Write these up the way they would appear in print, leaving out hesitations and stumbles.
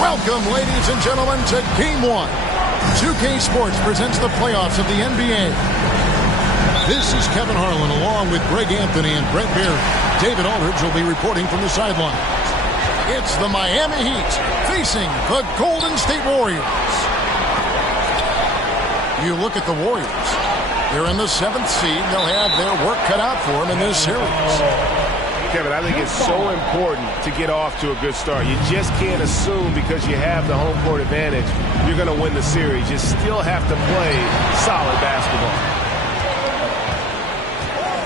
Welcome, ladies and gentlemen, to Game 1. 2K Sports presents the playoffs of the NBA. This is Kevin Harlan along with Greg Anthony and Brett Beard. David Aldridge will be reporting from the sideline. It's the Miami Heat facing the Golden State Warriors. You look at the Warriors. They're in the 7th seed. They'll have their work cut out for them in this series. Kevin, I think it's so important to get off to a good start. You just can't assume because you have the home court advantage you're going to win the series. You still have to play solid basketball.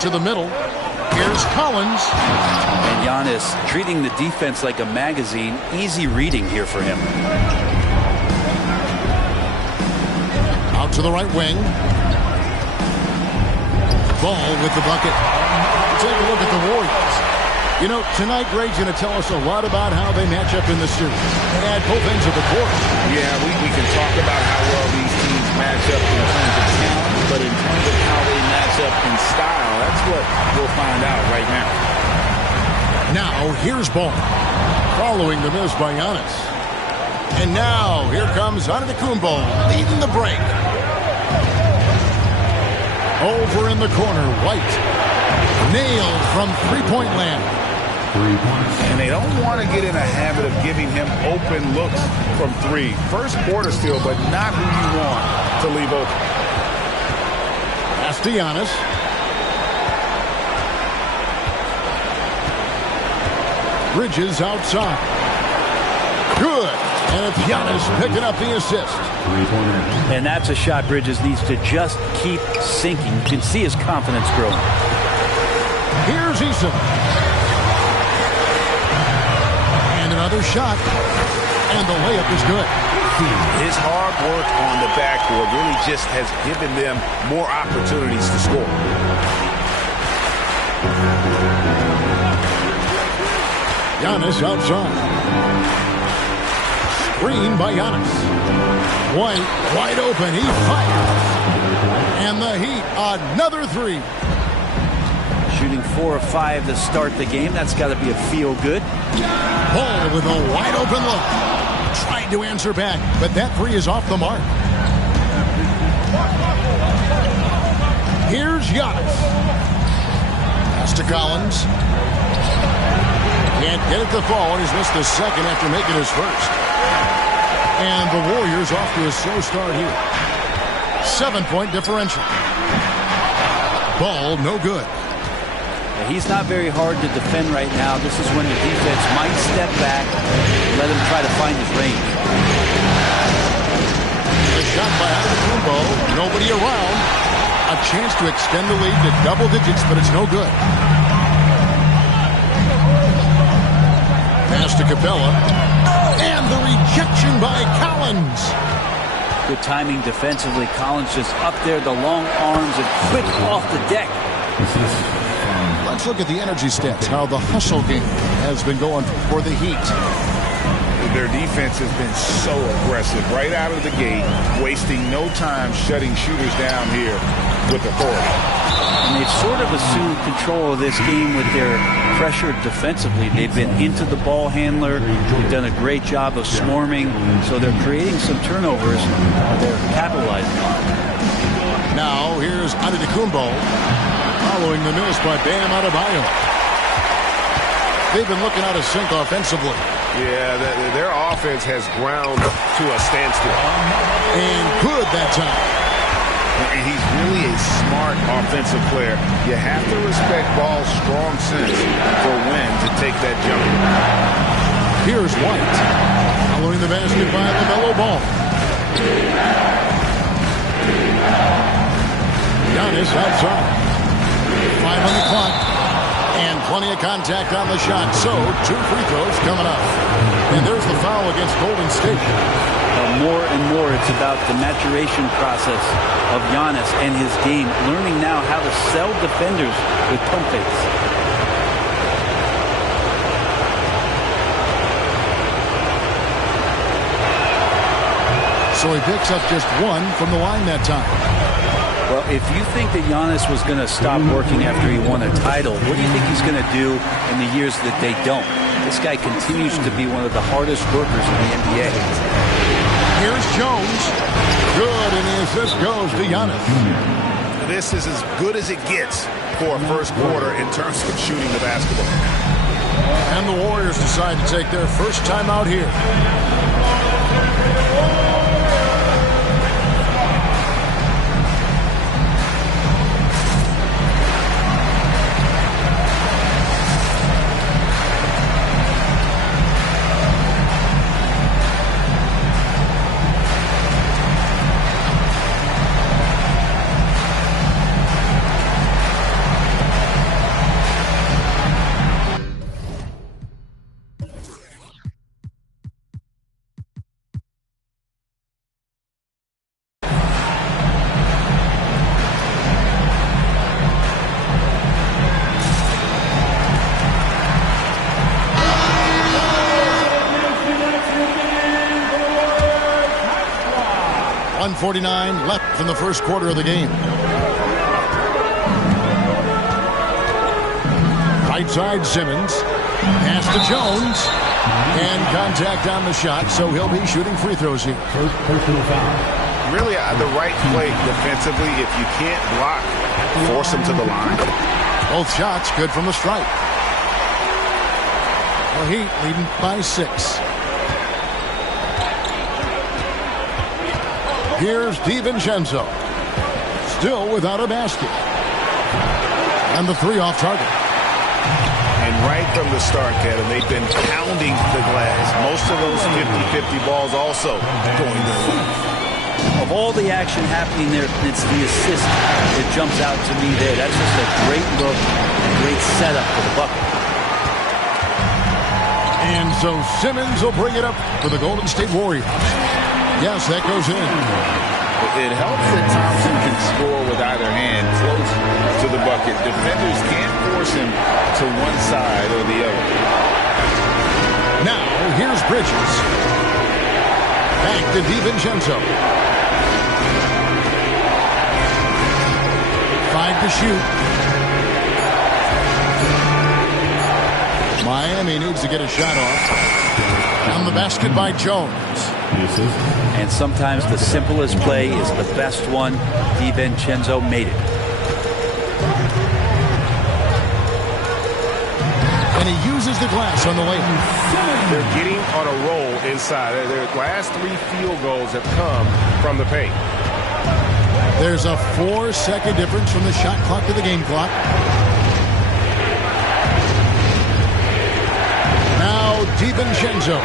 To the middle, here's Collins. And Giannis treating the defense like a magazine. Easy reading here for him. Out to the right wing. Ball with the bucket. Take a look at the Warriors. You know, tonight Greg's going to tell us a lot about how they match up in the series at both ends of the court. Yeah, we can talk about how well these teams match up in terms of talent, but in terms of how they match up in style, that's what we'll find out right now. Now, here's Ball, following the miss by Giannis. And now, here comes Antetokounmpo, leading the break. Over in the corner, White. Nailed from three-point land. And they don't want to get in a habit of giving him open looks from three. First quarter still, but not who you want to leave open. Pass to Giannis. Bridges outside. Good. And it's Giannis picking up the assist. And that's a shot Bridges needs to just keep sinking. You can see his confidence growing. Here's Eason. And another shot. And the layup is good. His hard work on the backboard really just has given them more opportunities to score. Giannis outside. Screen by Giannis. White wide open. He fires. And the Heat, another three. Shooting 4 of 5 to start the game. That's got to be a feel-good. Ball with a wide open look. Tried to answer back, but that three is off the mark. Here's Giannis. Pass to Collins. Can't get it to fall. He's missed the second after making his first. And the Warriors off to a slow start here. 7-point differential. Ball no good. He's not very hard to defend right now. This is when the defense might step back and let him try to find his range. The shot by Antetokounmpo. Nobody around. A chance to extend the lead to double digits, but it's no good. Pass to Capella. And the rejection by Collins. Good timing defensively. Collins just up there, the long arms, and quick off the deck. Let's look at the energy stats, how the hustle game has been going for the Heat. Their defense has been so aggressive right out of the gate, wasting no time shutting shooters down here with authority. And they've sort of assumed control of this game with their pressure defensively. They've been into the ball handler. They've done a great job of swarming. So they're creating some turnovers. They're capitalizing on it. Now here's Antetokounmpo following the miss by Bam Adebayo. They've been looking out of sync offensively. Yeah, their offense has ground to a standstill. And good that time. And he's really a smart offensive player. You have to respect Ball's strong sense for when to take that jump. Here's White following the basket by LaMelo Ball. Giannis outside. 5 on the clock. And plenty of contact on the shot. So, 2 free throws coming up. And there's the foul against Golden State. More and more, it's about the maturation process of Giannis and his game. Learning now how to sell defenders with pump fakes. So he picks up just 1 from the line that time. Well, if you think that Giannis was going to stop working after he won a title, what do you think he's going to do in the years that they don't? This guy continues to be one of the hardest workers in the NBA. Here's Jones. Good, and the assist goes to Giannis. This is as good as it gets for a first quarter in terms of shooting the basketball. And the Warriors decide to take their first time out here. .149 left in the first quarter of the game. Right side Simmons. Pass to Jones. And contact on the shot, so he'll be shooting free throws here. First personal foul. Really, the right play defensively. If you can't block, force him to the line. Both shots good from the stripe. The Heat leading by 6. Here's DiVincenzo. Still without a basket. And the 3 off target. And right from the start, Kevin, they've been pounding the glass. Most of those 50-50 balls also going to the line. Of all the action happening there, it's the assist that jumps out to me there. That's just a great look, a great setup for the bucket. And so Simmons will bring it up for the Golden State Warriors. Yes, that goes in. It helps that Thompson can score with either hand close to the bucket. Defenders can't force him to one side or the other. Now, here's Bridges. Back to DiVincenzo. 5 to shoot. Miami needs to get a shot off. On the basket by Jones. And sometimes the simplest play is the best one. DiVincenzo made it. And he uses the glass on the layup. They're getting on a roll inside. Their last 3 field goals have come from the paint. There's a 4-second difference from the shot clock to the game clock. Now DiVincenzo.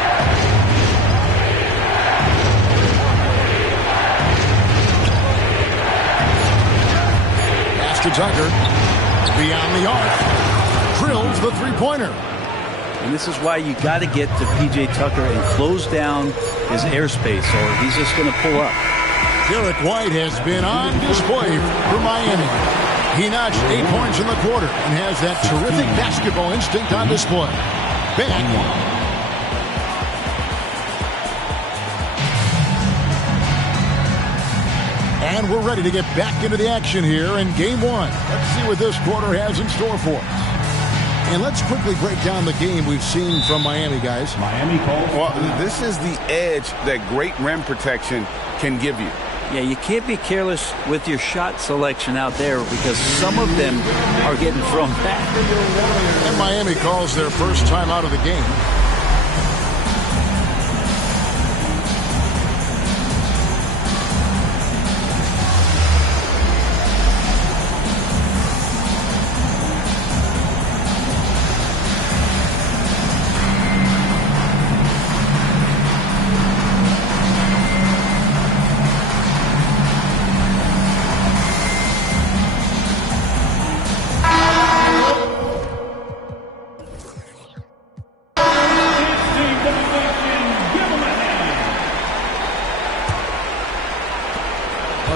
Pass to Tucker. Beyond the arc. Drills the 3-pointer. And this is why you got to get to P.J. Tucker and close down his airspace, or he's just going to pull up. Derek White has been on display for Miami. He notched 8 points in the quarter and has that terrific basketball instinct on display. Back. And we're ready to get back into the action here in game one. Let's see what this quarter has in store for us. And let's quickly break down the game we've seen from Miami, guys. Miami calls. Well, this is the edge that great rim protection can give you. Yeah, you can't be careless with your shot selection out there because some of them are getting thrown back. And Miami calls their first time out of the game.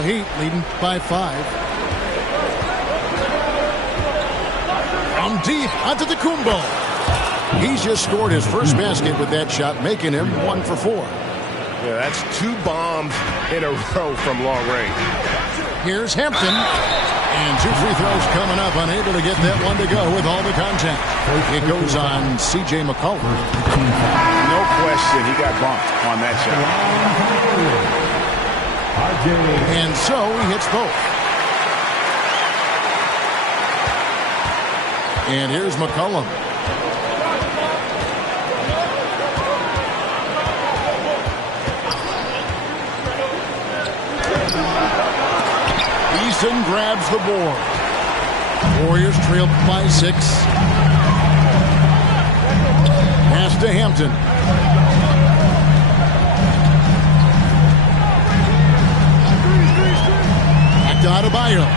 Heat leading by 5. From deep onto the Kumbo. He's just scored his first basket with that shot, making him 1 for 4. Yeah, that's 2 bombs in a row from long range. Here's Hampton. And 2 free throws coming up, unable to get that one to go with all the contact. It goes on C.J. McCollum. No question, he got bumped on that shot. And so he hits both. And here's McCollum. Easton grabs the board. Warriors trail by 6. Pass to Hampton. Adebayo.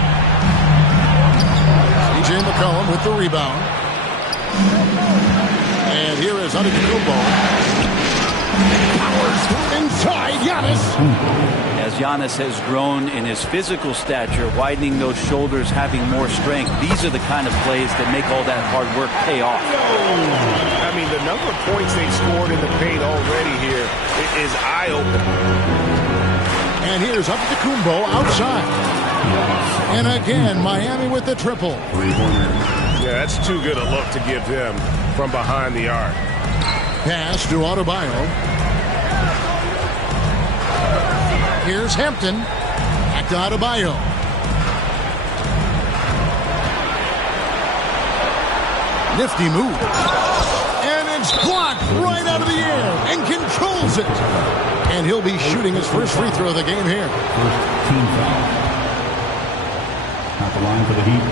C.J. McCollum with the rebound. And here is Antetokounmpo. Powers inside Giannis. As Giannis has grown in his physical stature, widening those shoulders, having more strength, these are the kind of plays that make all that hard work pay off. I mean, the number of points they've scored in the paint already here is eye-opening. And here's Antetokounmpo outside. And again, Miami with the triple. Yeah, that's too good a look to give them from behind the arc. Pass to Adebayo. Here's Hampton. Back to Adebayo. Nifty move. And it's blocked right out of the air and controls it. And he'll be shooting his first free throw of the game here. First team foul. At the line for the Heat.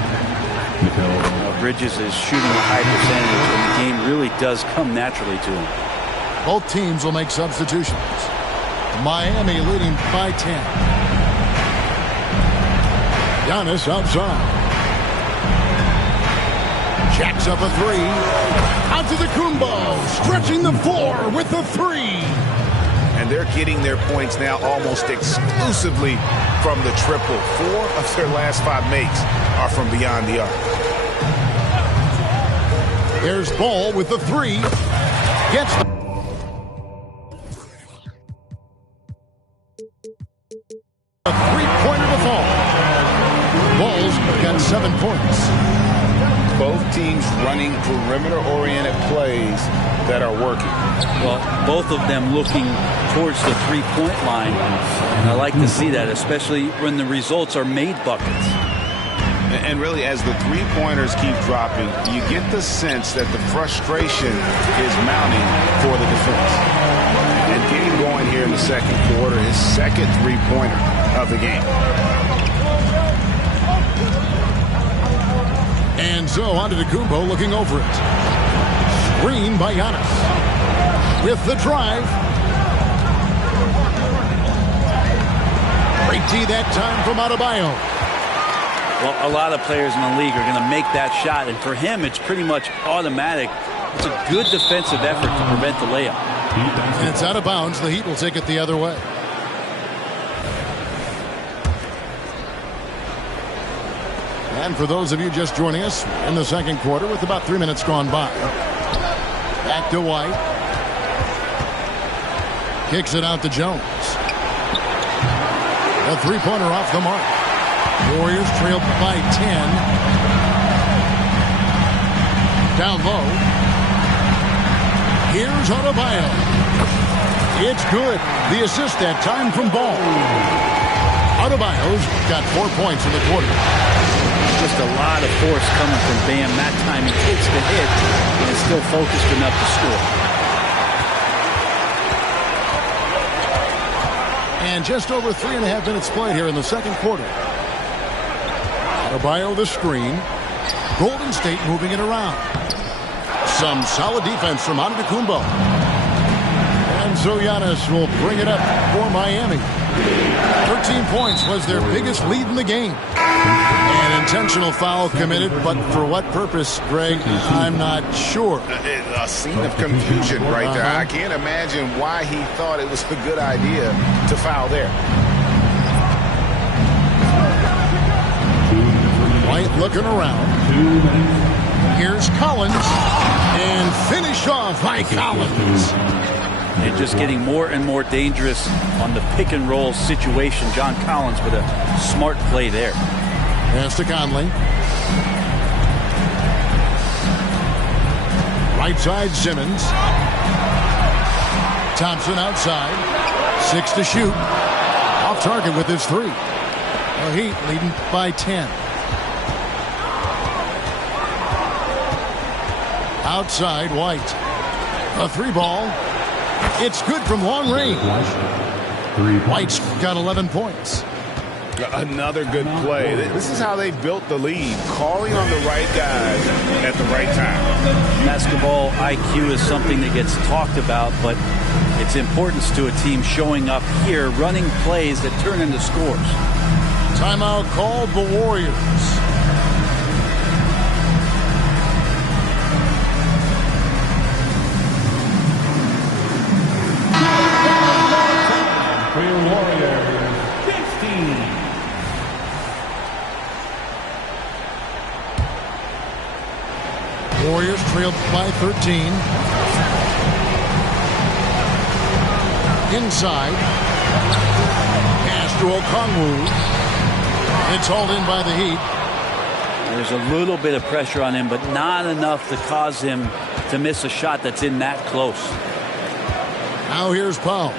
Bridges is shooting a high percentage, and the game really does come naturally to him. Both teams will make substitutions. Miami leading by 10. Giannis outside. Jacks up a 3. Out to the Kumbo. Stretching the floor with the 3. And they're getting their points now almost exclusively from the triple. 4 of their last 5 makes are from beyond the arc. There's Ball with the 3. Gets the a 3-pointer to fall. Ball's got 7 points. Both teams running perimeter-oriented plays that are working. Well, both of them looking towards the three-point line. And I like to see that, especially when the results are made buckets. And really, as the three-pointers keep dropping, you get the sense that the frustration is mounting for the defense. And getting going here in the second quarter, his second three-pointer of the game. And so Antetokounmpo looking over it. Screen by Giannis. With the drive. Great D that time from Adebayo. Well, a lot of players in the league are going to make that shot, and for him, it's pretty much automatic. It's a good defensive effort to prevent the layup. And it's out of bounds. The Heat will take it the other way. And for those of you just joining us in the second quarter with about 3 minutes gone by. Back to White. Kicks it out to Jones. A three-pointer off the mark. Warriors trail by 10. Down low. Here's Adebayo. It's good. The assist that time from Ball. Adebayo's got 4 points in the quarter. Just a lot of force coming from Bam. That time he takes the hit and is still focused enough to score. And just over 3.5 minutes played here in the second quarter. Adebayo the screen. Golden State moving it around. Some solid defense from Antetokounmpo. And so Giannis will bring it up for Miami. 13 points was their biggest lead in the game. An intentional foul committed, but for what purpose, Greg, I'm not sure. A scene of confusion right there. I can't imagine why he thought it was a good idea to foul there. White looking around. Here's Collins. And finished off by Collins. And just getting more and more dangerous on the pick and roll situation. John Collins with a smart play there. Pass to Conley. Right side, Simmons. Thompson outside. 6 to shoot. Off target with his 3. The Heat leading by 10. Outside, White. A 3-ball. It's good from long range. White's got 11 points. Another good play. This is how they built the lead. Calling on the right guys at the right time. Basketball IQ is something that gets talked about, but its importance to a team showing up here, running plays that turn into scores. Timeout called the Warriors. Warriors trailed by 13. Inside. Pass to Okongwu. It's hauled in by the Heat. There's a little bit of pressure on him, but not enough to cause him to miss a shot that's in that close. Now here's Powell.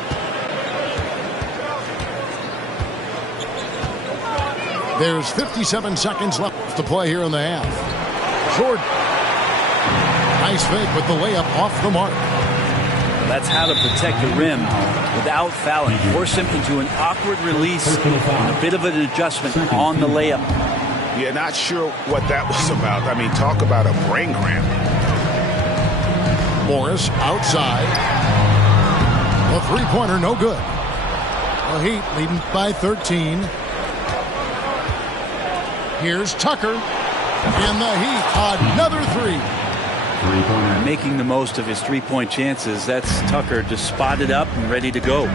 There's 57 seconds left to play here in the half. Jordan. Nice fake with the layup off the mark. That's how to protect the rim without fouling. Force him into an awkward release and a bit of an adjustment on the layup. Yeah, not sure what that was about. I mean, talk about a brain cramp. Morris outside. A three-pointer, no good. The Heat leading by 13. Here's Tucker. And the Heat, another 3. Making the most of his three-point chances. That's Tucker just spotted up and ready to go. To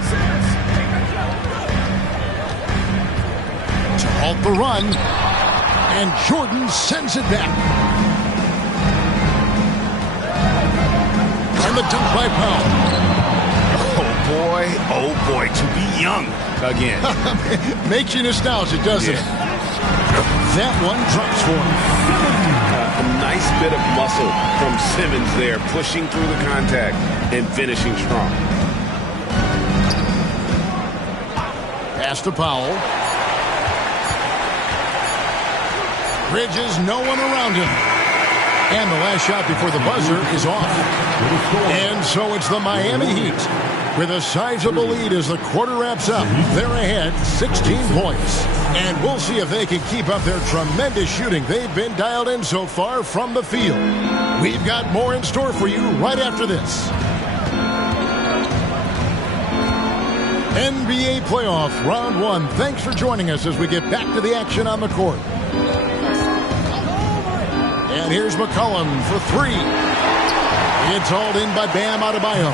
halt the run. And Jordan sends it back. And the dunk by Powell. Oh boy, to be young again. Makes you nostalgic, doesn't it? That one drops for him. A nice bit of muscle from Simmons there, pushing through the contact and finishing strong. Pass to Powell. Bridges, no one around him. And the last shot before the buzzer is off. And so it's the Miami Heat with a sizable lead as the quarter wraps up. They're ahead 16 points. And we'll see if they can keep up their tremendous shooting they've been dialed in so far from the field. We've got more in store for you right after this. NBA Playoffs Round 1. Thanks for joining us as we get back to the action on the court. And here's McCollum for 3. It's hauled in by Bam Adebayo.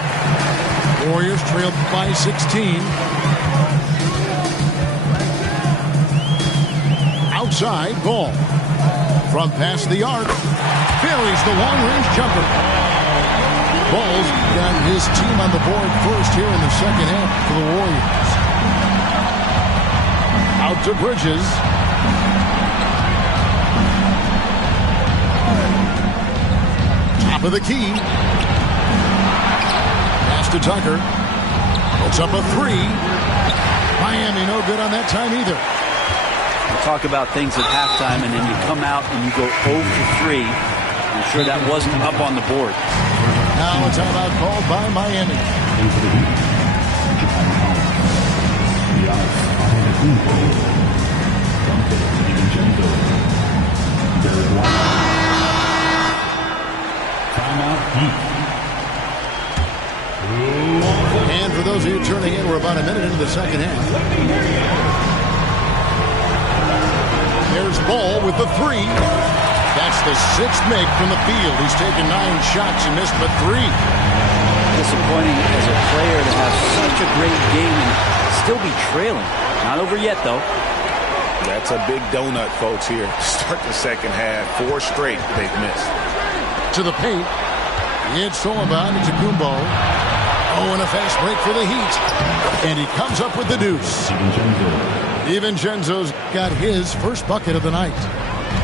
Warriors trailed by 16. Outside, Ball. From past the arc. Buries the long-range jumper. Ball's got his team on the board first here in the second half for the Warriors. Out to Bridges. Top of the key. Pass to Tucker. Puts up a three. Miami no good on that time either. We talk about things at halftime, and then you come out and you go 0 for 3. I'm sure that wasn't up on the board. Now a timeout called by Miami. Into the heat. Timeout Heat. And for those of you turning in, we're about a minute into the second half. There's Ball with the three. That's the sixth make from the field. He's taken 9 shots and missed but 3. Disappointing as a player to have such a great game and still be trailing. Not over yet, though. That's a big donut, folks, here. Start the second half. 4 straight they've missed. To the paint. It's Sullivan to Kumbo. Oh, and a fast break for the Heat. And he comes up with the deuce. DiVincenzo's got his first bucket of the night.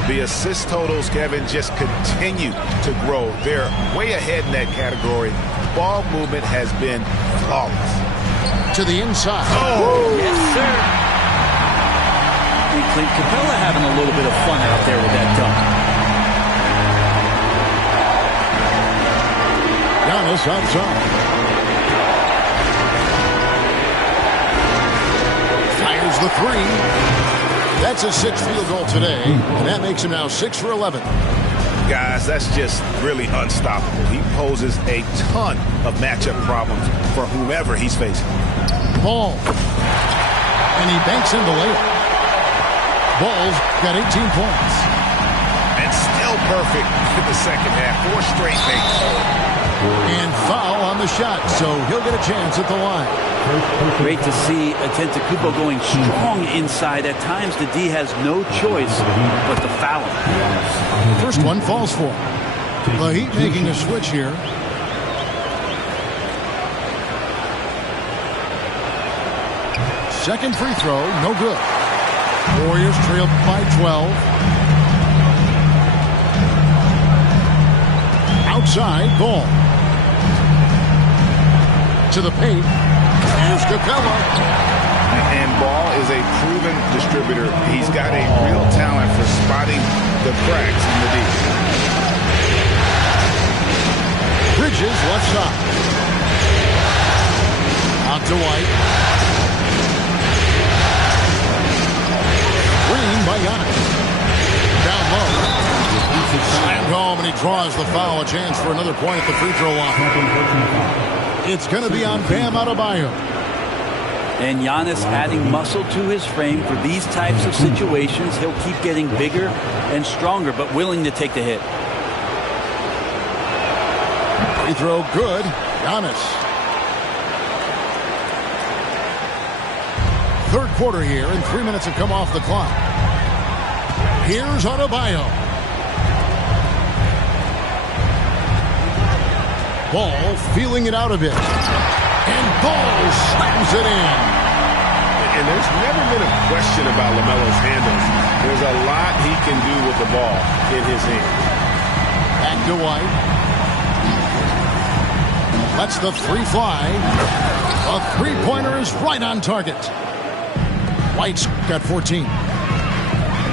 The assist totals, Kevin, just continue to grow. They're way ahead in that category. Ball movement has been flawless. To the inside. Oh, yes, sir. And Clint Capella having a little bit of fun out there with that dunk. Giannis outside. Fires the three. That's his 6th field goal today, and that makes him now 6 for 11. Guys, that's just really unstoppable. He poses a ton of matchup problems for whomever he's facing. Ball. And he banks in the layup. Ball's got 18 points. And still perfect in the second half. 4 straight makes. And foul on the shot, so he'll get a chance at the line. Great to see Antetokounmpo going strong inside. At times, the D has no choice but to foul him. First one falls for him. The Heat making a switch here. Second free throw, no good. Warriors trail by 12. Outside, Ball. To the paint. Here's Capella. And Ball is a proven distributor. He's got a real talent for spotting the cracks in the D. Bridges left side. Out to White. Green by Giannis. Down low. Slammed home, and he draws the foul. A chance for another point at the free throw line. It's going to be on Bam Adebayo. And Giannis adding muscle to his frame for these types of situations. He'll keep getting bigger and stronger, but willing to take the hit. Free throw good. Giannis. Third quarter here, and 3 minutes have come off the clock. Here's Adebayo. Ball feeling it out a bit. And Ball slams it in. And there's never been a question about LaMelo's handles. There's a lot he can do with the ball in his hand. Back to White. Lets the three fly. A three-pointer is right on target. White's got 14.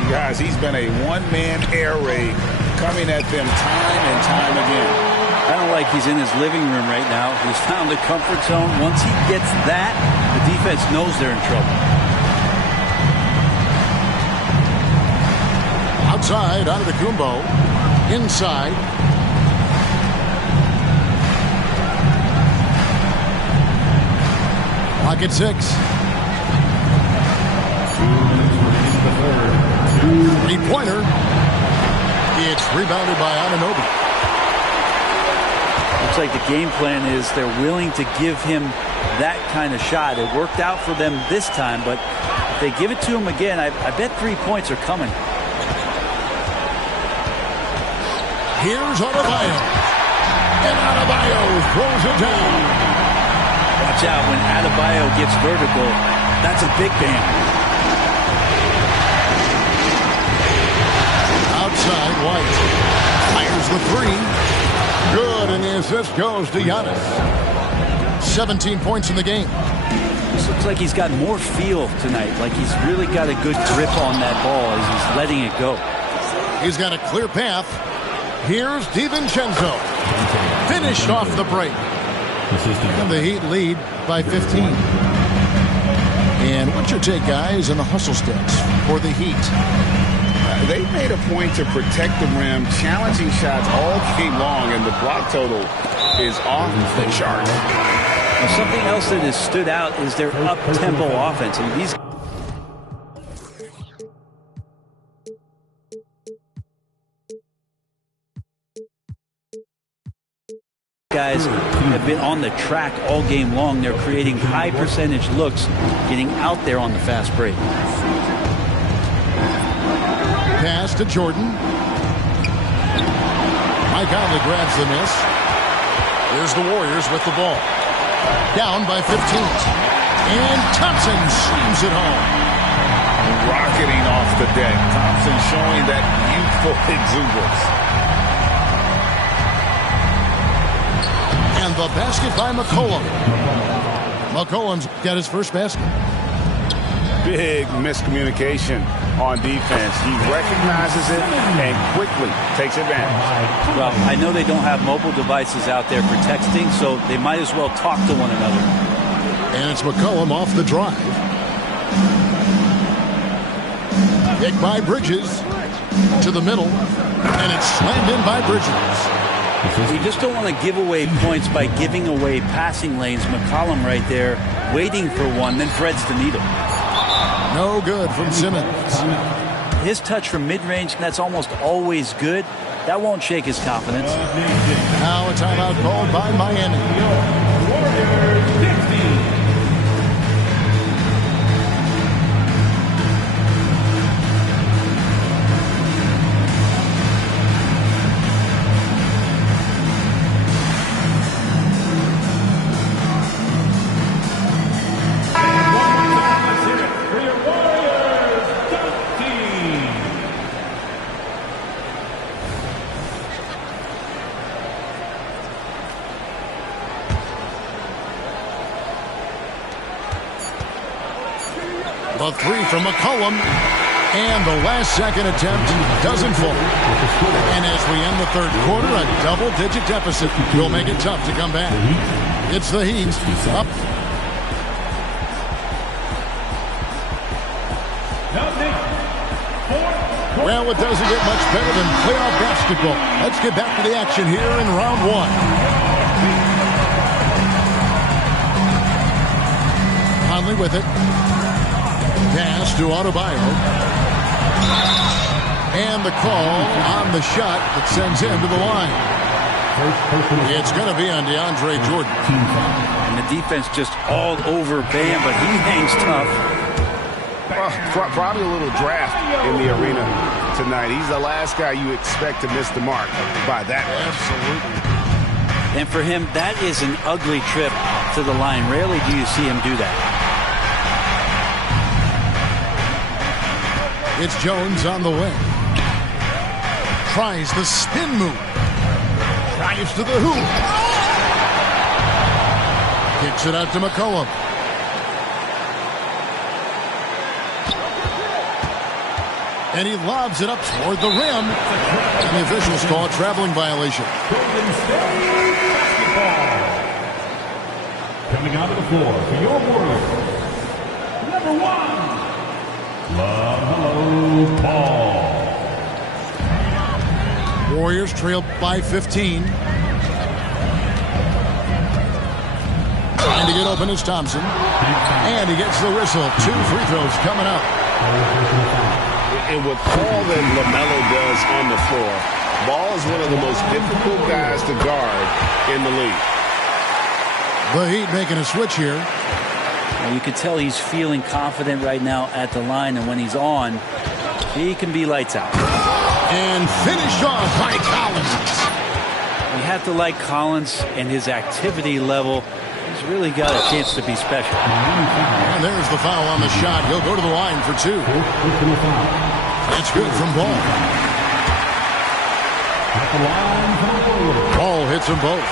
Guys, he's been a one-man air raid coming at them time and time again. I don't like he's in his living room right now. He's found the comfort zone. Once he gets that, the defense knows they're in trouble. Outside, Antetokounmpo. Inside. Clock at 6. Three-pointer. It's rebounded by Anunoby. Looks like the game plan is they're willing to give him that kind of shot. It worked out for them this time, but if they give it to him again, I bet 3 points are coming. Here's Adebayo. And Adebayo throws it down. Watch out when Adebayo gets vertical. That's a big bam. the three. Good, and the assist goes to Giannis. 17 points in the game. This looks like he's got more feel tonight, like he's really got a good grip on that ball as he's letting it go. He's got a clear path. Here's DiVincenzo. Finished off the break. And the Heat lead by 15. And what's your take, guys, on the hustle stats for the Heat? They made a point to protect the rim, challenging shots all game long, and the block total is off the chart. Now, something else that has stood out is their up-tempo offense. I mean, these guys have been on the track all game long. They're creating high percentage looks, getting out there on the fast break. Pass to Jordan. Mike Conley grabs the miss. Here's the Warriors with the ball. Down by 15. And Thompson slams it home. Rocketing off the deck. Thompson showing that youthful exuberance. And the basket by McCollum. McCollum's got his first basket. Big miscommunication on defense. He recognizes it and quickly takes advantage. Well, I know they don't have mobile devices out there for texting, so they might as well talk to one another. And it's McCollum off the drive. Pick by Bridges to the middle, and it's slammed in by Bridges. You just don't want to give away points by giving away passing lanes. McCollum right there, waiting for one, then threads the needle. No good from Simmons. His touch from mid-range, that's almost always good. That won't shake his confidence. Now a timeout called by Miami. The three from McCollum, and the last-second attempt doesn't fall. And as we end the third quarter, a double-digit deficit will make it tough to come back. It's the Heat up. Well, it doesn't get much better than playoff basketball. Let's get back to the action here in round one. Conley with it. Pass to Adebayo. And the call on the shot that sends him to the line. It's going to be on DeAndre Jordan. And the defense just all over Bam, but he hangs tough. Probably a little draft in the arena tonight. He's the last guy you expect to miss the mark by that. Absolutely. And for him, that is an ugly trip to the line. Rarely do you see him do that. It's Jones on the way. Tries the spin move. Drives to the hoop. Kicks it out to McCollum. And he lobs it up toward the rim. And the officials call a traveling violation. Coming out of the floor for your Warriors, number 1. LaMelo Ball. Warriors trail by 15. Trying to get open is Thompson. And he gets the whistle. 2 free throws coming up. And with all that LaMelo does on the floor, Ball is one of the most difficult guys to guard in the league. The Heat making a switch here. And you can tell he's feeling confident right now at the line, and when he's on, he can be lights out. And finished off by Collins. You have to like Collins and his activity level. He's really got a chance to be special. And there's the foul on the shot. He'll go to the line for 2. That's good from Ball. At the line for the Warriors. Ball hits them both.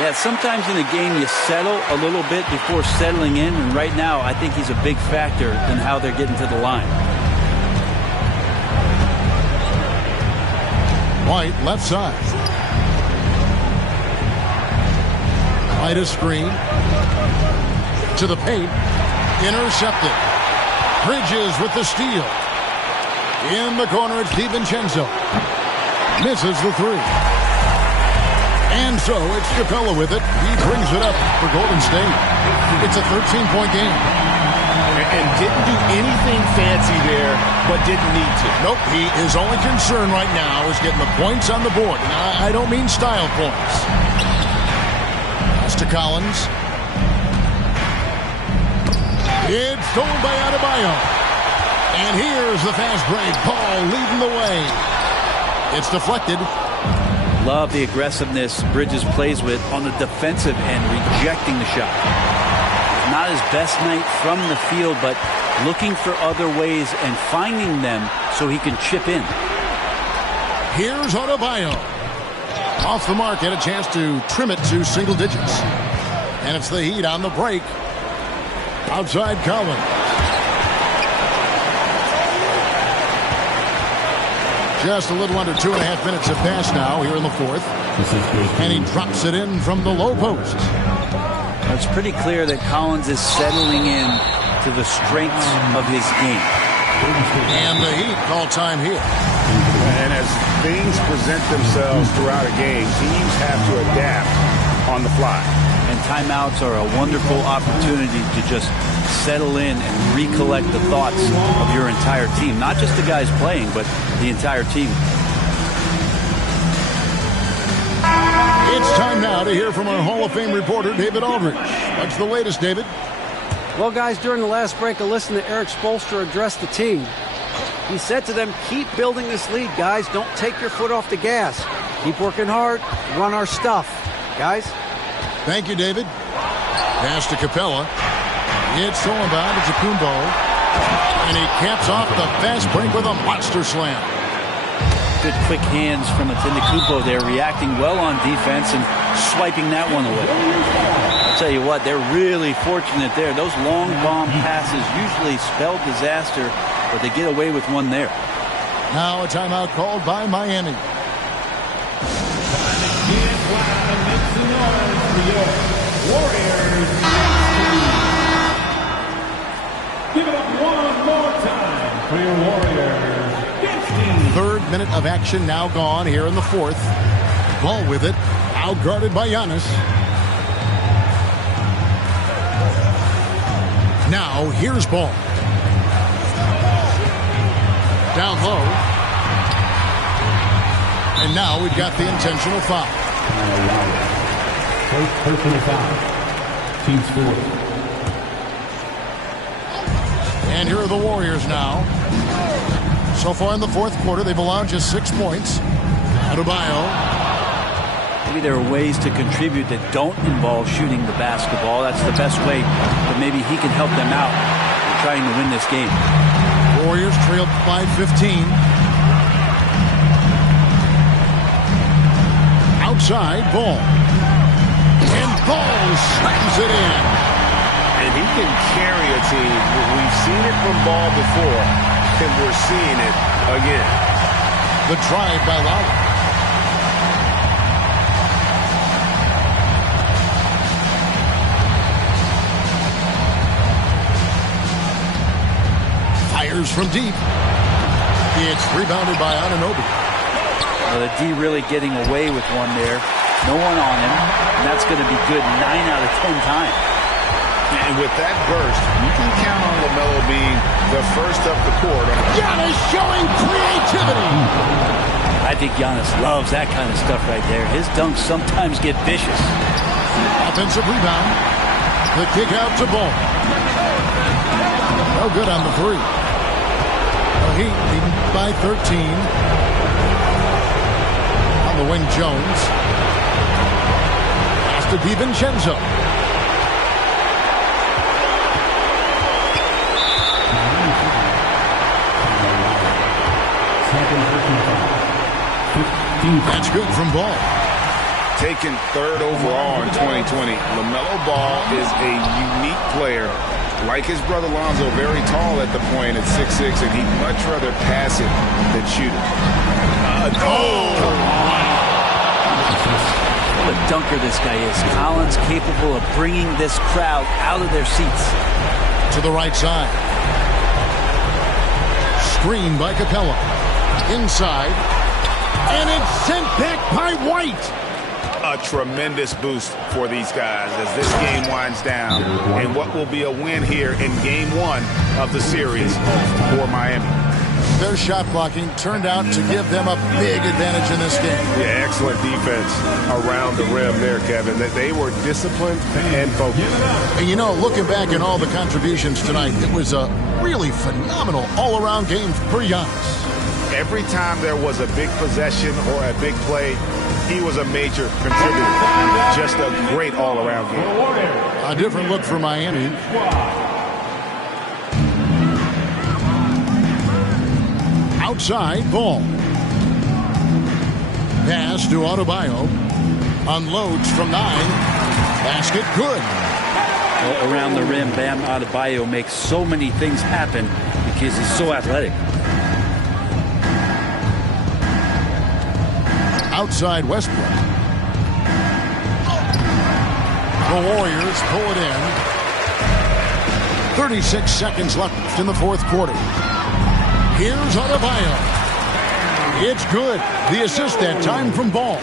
Yeah, sometimes in a game you settle a little bit before settling in, and right now I think he's a big factor in how they're getting to the line. White, left side. White a screen. To the paint. Intercepted. Bridges with the steal. In the corner, it's DiVincenzo. Misses the three. And so it's Capella with it. He brings it up for Golden State. It's a 13-point game. And didn't do anything fancy there, but didn't need to. Nope, his only concern right now is getting the points on the board. And I don't mean style points. Pass to Collins. It's stolen by Adebayo. And here's the fast break. Ball leading the way. It's deflected. Love the aggressiveness Bridges plays with on the defensive end, rejecting the shot. Not his best night from the field, but looking for other ways and finding them so he can chip in. Here's Adebayo. Off the mark, had a chance to trim it to single digits. And it's the Heat on the break. Outside Collins. Just a little under 2.5 minutes have passed now here in the fourth. And he drops it in from the low post. It's pretty clear that Collins is settling in to the strengths of his game. And the Heat call time here. And as things present themselves throughout a game, teams have to adapt on the fly. And timeouts are a wonderful opportunity to just settle in and recollect the thoughts of your entire team. Not just the guys playing, but the entire team. It's time now to hear from our Hall of Fame reporter, David Aldridge. What's the latest, David? Well, guys, during the last break, I listened to Eric Spoelstra address the team. He said to them, keep building this lead, guys. Don't take your foot off the gas. Keep working hard. Run our stuff. Guys? Thank you, David. Pass to Capella. It's stolen by Antetokounmpo. And he caps off the fast break with a monster slam. Good quick hands from Antetokounmpo there, reacting well on defense and swiping that one away. I'll tell you what, they're really fortunate there. Those long bomb passes usually spell disaster, but they get away with one there. Now a timeout called by Miami. Warriors. Give it up one more time for your Warriors. 15. Third minute of action now gone here in the fourth. Ball with it. Out guarded by Giannis. Now here's Ball. Down low. And now we've got the intentional foul. First personal foul. Team score. And here are the Warriors now. So far in the fourth quarter, they've allowed just 6 points. Adebayo. Maybe there are ways to contribute that don't involve shooting the basketball. That's the best way, but maybe he can help them out in trying to win this game. Warriors trailed by 15. Outside, Ball. And Ball slams it in. And he can carry a team. We've seen it from Ball before, and we're seeing it again. The drive by Lowry. Fires from deep. It's rebounded by Anunoby. Well, the D really getting away with one there. No one on him, and that's going to be good 9 out of 10 times. And with that burst, you can count on LaMelo being the first up the court. Giannis showing creativity. I think Giannis loves that kind of stuff right there. His dunks sometimes get vicious. Offensive rebound. The kick out to Ball. No good on the three. The Heat leading by 13. On the wing, Jones. Pass to DiVincenzo. That's good from Ball. Taken third overall in 2020, LaMelo Ball is a unique player. Like his brother Lonzo, very tall at the point at 6'6", and he'd much rather pass it than shoot it. What a dunker this guy is. Collins capable of bringing this crowd out of their seats. To the right side. Screen by Capella. Inside. And it's sent back by White. A tremendous boost for these guys as this game winds down, and what will be a win here in Game 1 of the series for Miami. Their shot blocking turned out to give them a big advantage in this game. Yeah, excellent defense around the rim there, Kevin. That they were disciplined and focused. And you know, looking back at all the contributions tonight, it was a really phenomenal all-around game for Giannis. Every time there was a big possession or a big play, he was a major contributor. Just a great all-around game. A different look for Miami. Outside, Ball. Pass to Adebayo. Unloads from 9. Basket good. Well, around the rim, Bam Adebayo makes so many things happen because he's so athletic. Outside Westbrook. The Warriors pull it in. 36 seconds left in the fourth quarter. Here's Adebayo. It's good. The assist that time from Ball.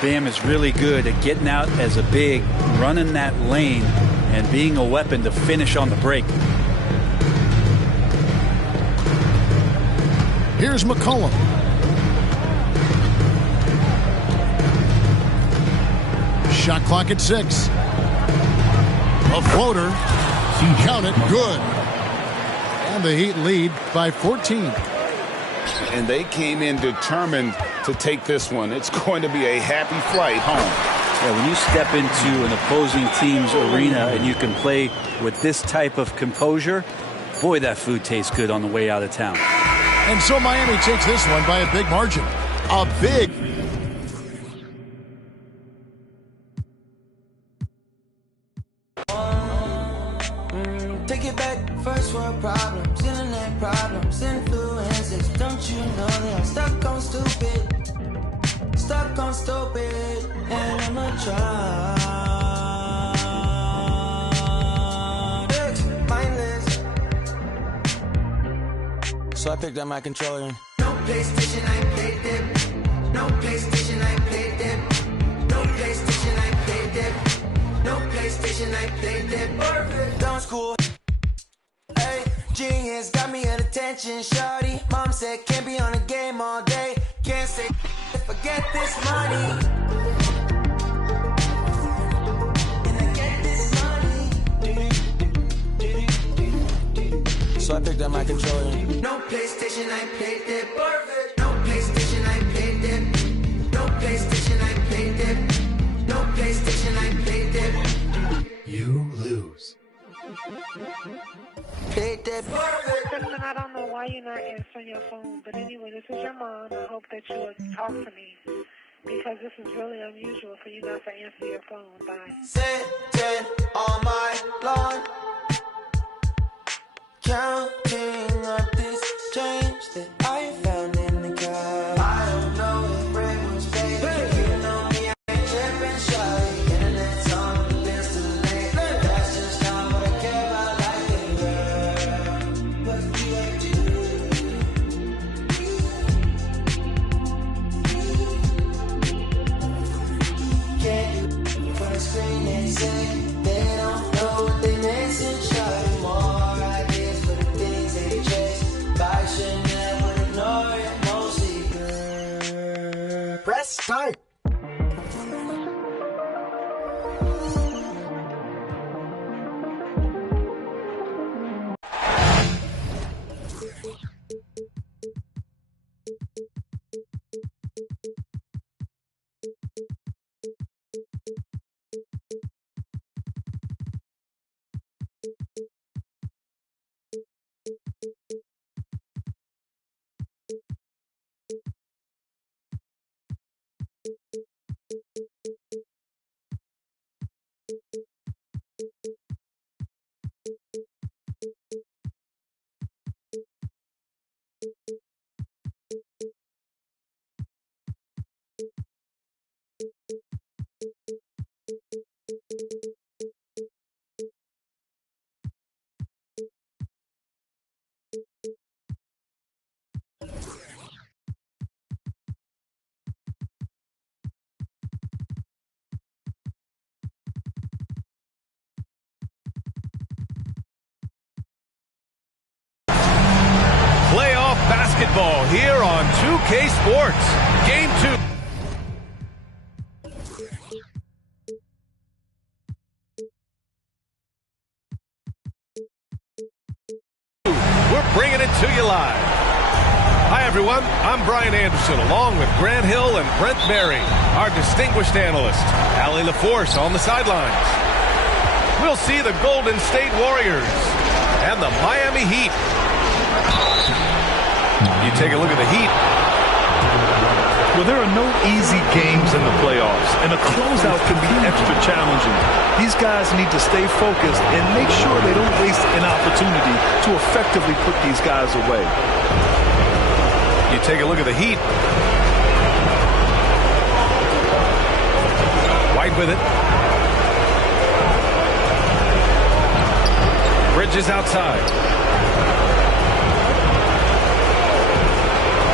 Bam is really good at getting out as a big, running that lane, and being a weapon to finish on the break. Here's McCollum. Shot clock at 6. A floater. Count it. Good. And the Heat lead by 14. And they came in determined to take this one. It's going to be a happy flight home. Yeah, when you step into an opposing team's arena and you can play with this type of composure, boy, that food tastes good on the way out of town. And so Miami takes this one by a big margin. A big. Take it back, first world problems, internet problems, influences. Don't you know that I'm stuck on stupid, and I'ma try. Mindless. So I picked up my controller. No PlayStation, I played it. No PlayStation, I played it. No PlayStation, I played it. No PlayStation, I played it. Perfect. Down school. Hey, genius got me at attention, shawty. Mom said can't be on a game all day. Can't say forget this money. And I get this money. So I picked up my controller. No PlayStation, I played it. Perfect. No PlayStation, I played it. No PlayStation, I played it. No PlayStation, I played it. You lose. Listen, I don't know why you're not answering your phone, but anyway, this is your mom. I hope that you will talk to me because this is really unusual for you not to answer your phone. Bye. Sitting on my lawn, counting up this change that I found in the car. I don't know if rent was paid. You know me, I ain't tripping, shawty. Internet's on the list of late. That's just not what I care about, like it, girl. What you like to do? Can't you from the screen and say they don't know what they missing, shawty? More ideas for the things they chase. I should never ignore it, mostly good. Press start. basketball here on 2K Sports. Game 2. We're bringing it to you live. Hi, everyone. I'm Brian Anderson, along with Grant Hill and Brent Berry, our distinguished analyst. Allie LaForce on the sidelines. We'll see the Golden State Warriors and the Miami Heat. You take a look at the Heat. Well, there are no easy games in the playoffs, and a closeout can be extra challenging. These guys need to stay focused and make sure they don't waste an opportunity to effectively put these guys away. You take a look at the Heat. White with it. Bridges outside.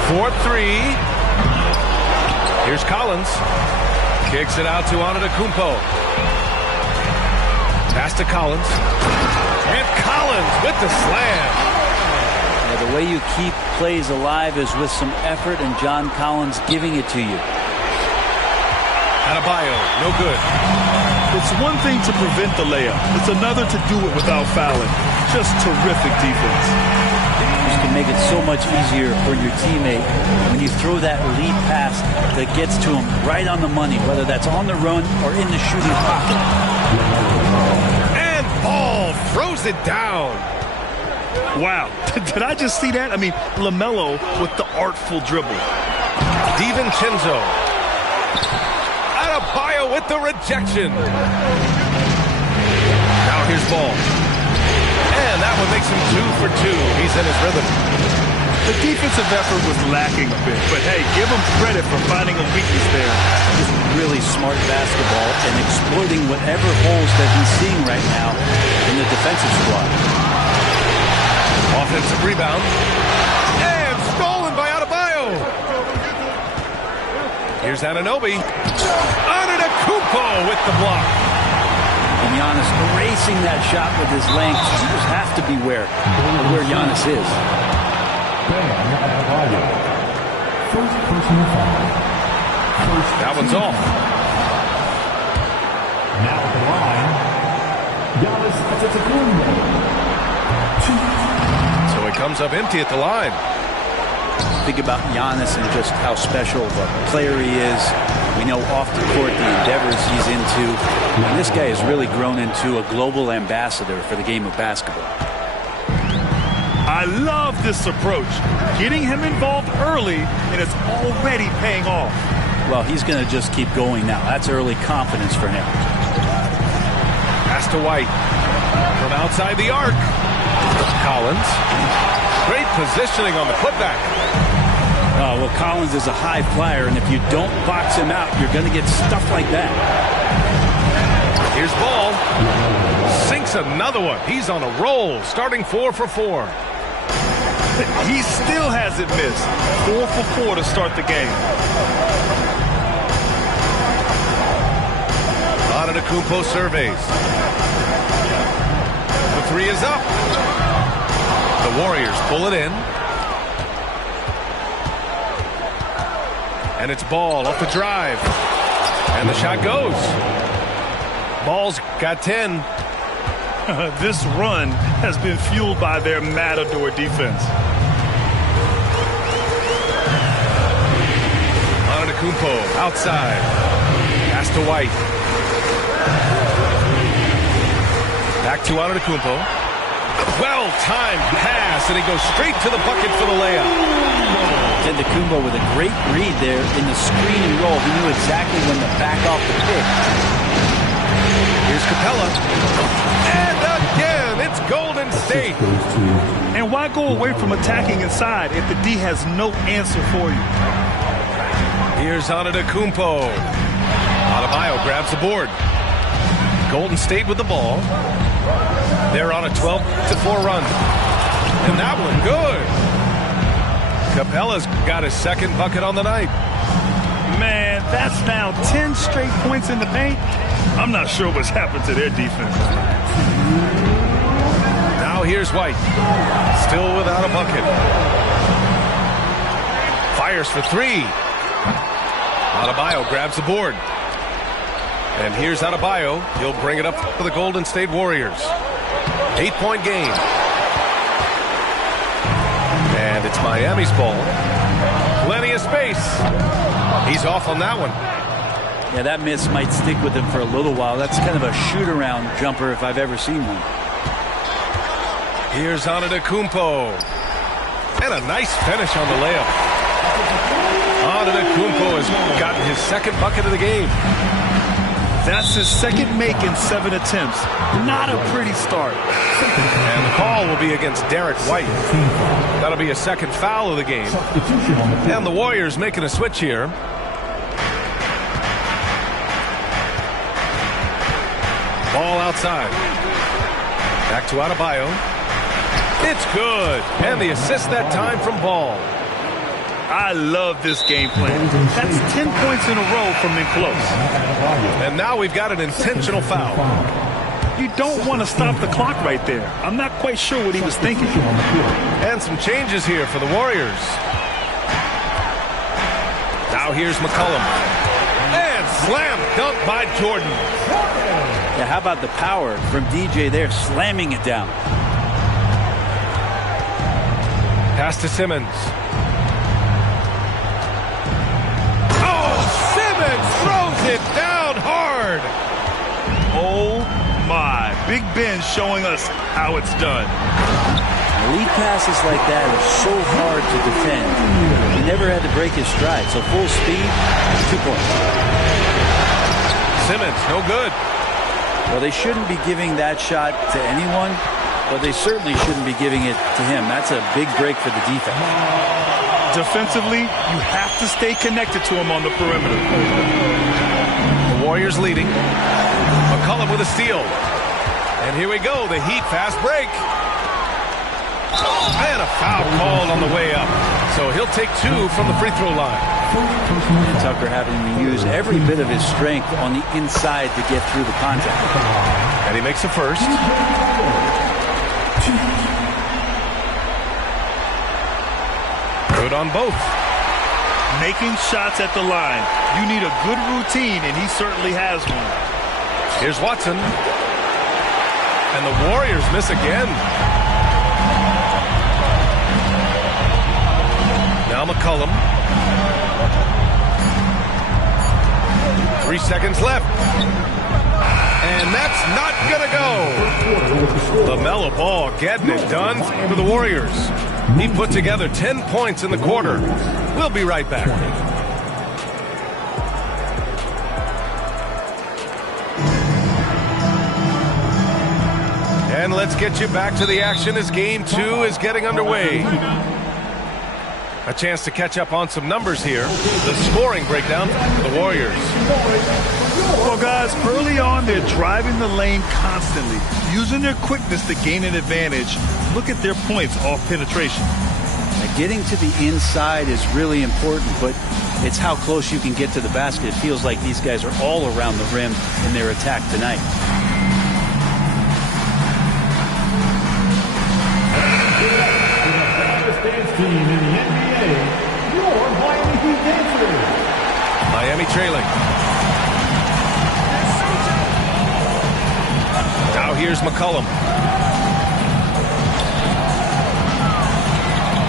4-3. Here's Collins. Kicks it out to Antetokounmpo. Pass to Collins. And Collins with the slam. Yeah, the way you keep plays alive is with some effort, and John Collins giving it to you. Adebayo, no good. It's one thing to prevent the layup. It's another to do it without fouling. Just terrific defense. This can make it so much easier for your teammate when you throw that lead pass that gets to him right on the money, whether that's on the run or in the shooting pocket. And Ball throws it down. Wow. Did I just see that? I mean, LaMelo with the artful dribble. DiVincenzo. Adebayo with the rejection. Now here's Ball. And that one makes him 2 for 2. He's in his rhythm. The defensive effort was lacking a bit, but hey, give him credit for finding a weakness there. Just really smart basketball and exploiting whatever holes that he's seeing right now in the defensive squad. Offensive rebound. And stolen by Adebayo. Here's Anunoby. Antetokounmpo with the block. And Giannis erasing that shot with his length. You just have to beware of where Giannis is. First personal foul. That one's off. Now at the line, Giannis Antetokounmpo. So he comes up empty at the line. Think about Giannis and just how special of a player he is. We know off the court the endeavors he's into. And this guy has really grown into a global ambassador for the game of basketball. I love this approach. Getting him involved early, and it's already paying off. Well, he's going to just keep going now. That's early confidence for him. Pass to White. From outside the arc. Collins. Great positioning on the putback. Well, Collins is a high flyer, and if you don't box him out, you're going to get stuff like that. Here's Ball. Sinks another one. He's on a roll, starting 4 for 4. He still hasn't missed. 4 for 4 to start the game. Antetokounmpo surveys. The 3 is up. The Warriors pull it in. And it's Ball off the drive. And the shot goes. Ball's got 10. This run has been fueled by their matador defense. Antetokounmpo outside. Pass to White. Back to Antetokounmpo. Well-timed pass, and he goes straight to the bucket for the layup. Antetokounmpo with a great read there in the screen and roll. He knew exactly when to back off the pick. Here's Capella. And again, it's Golden State. And why go away from attacking inside if the D has no answer for you? Here's Antetokounmpo. Adebayo grabs the board. Golden State with the ball. They're on a 12-4 run. And that one good. Capella's got his second bucket on the night. Man, that's now 10 straight points in the paint. I'm not sure what's happened to their defense. Now here's White. Still without a bucket. Fires for three. Adebayo grabs the board. And here's Adebayo. He'll bring it up for the Golden State Warriors. 8-point game. And it's Miami's ball. Plenty of space. He's off on that one. Yeah, that miss might stick with him for a little while. That's kind of a shoot-around jumper if I've ever seen one. Here's Antetokounmpo. And a nice finish on the layup. Antetokounmpo has gotten his second bucket of the game. That's his second make in 7 attempts. Not a pretty start. And the call will be against Derek White. That'll be a second foul of the game. And the Warriors making a switch here. Ball outside. Back to Adebayo. It's good. And the assist that time from Ball. I love this game plan. That's 10 points in a row from in close. And now we've got an intentional foul. You don't want to stop the clock right there. I'm not quite sure what he was thinking. And some changes here for the Warriors. Now here's McCollum. And slam dunk by Jordan. Yeah, how about the power from DJ there, slamming it down. Pass to Simmons. Throws it down hard. Oh my. Big Ben showing us how it's done. Lead passes like that are so hard to defend. He never had to break his stride. So full speed, 2 points. Simmons, no good. Well, they shouldn't be giving that shot to anyone, but they certainly shouldn't be giving it to him. That's a big break for the defense. Defensively, you have to stay connected to him on the perimeter. The Warriors leading. McCollum with a steal. And here we go, the Heat fast break. And a foul called on the way up. So he'll take 2 from the free throw line. Tucker having to use every bit of his strength on the inside to get through the contact. And he makes the first. Good on both. Making shots at the line. You need a good routine, and he certainly has one. Here's Watson. And the Warriors miss again. Now McCollum. 3 seconds left. And that's not going to go. LaMelo Ball getting it done for the Warriors. He put together 10 points in the quarter. We'll be right back. And let's get you back to the action as Game 2 is getting underway. A chance to catch up on some numbers here. The scoring breakdown for the Warriors. Well, guys, early on, they're driving the lane constantly, using their quickness to gain an advantage. Look at their points off penetration. Now, getting to the inside is really important, but it's how close you can get to the basket. It feels like these guys are all around the rim in their attack tonight. Miami trailing. Now here's McCollum.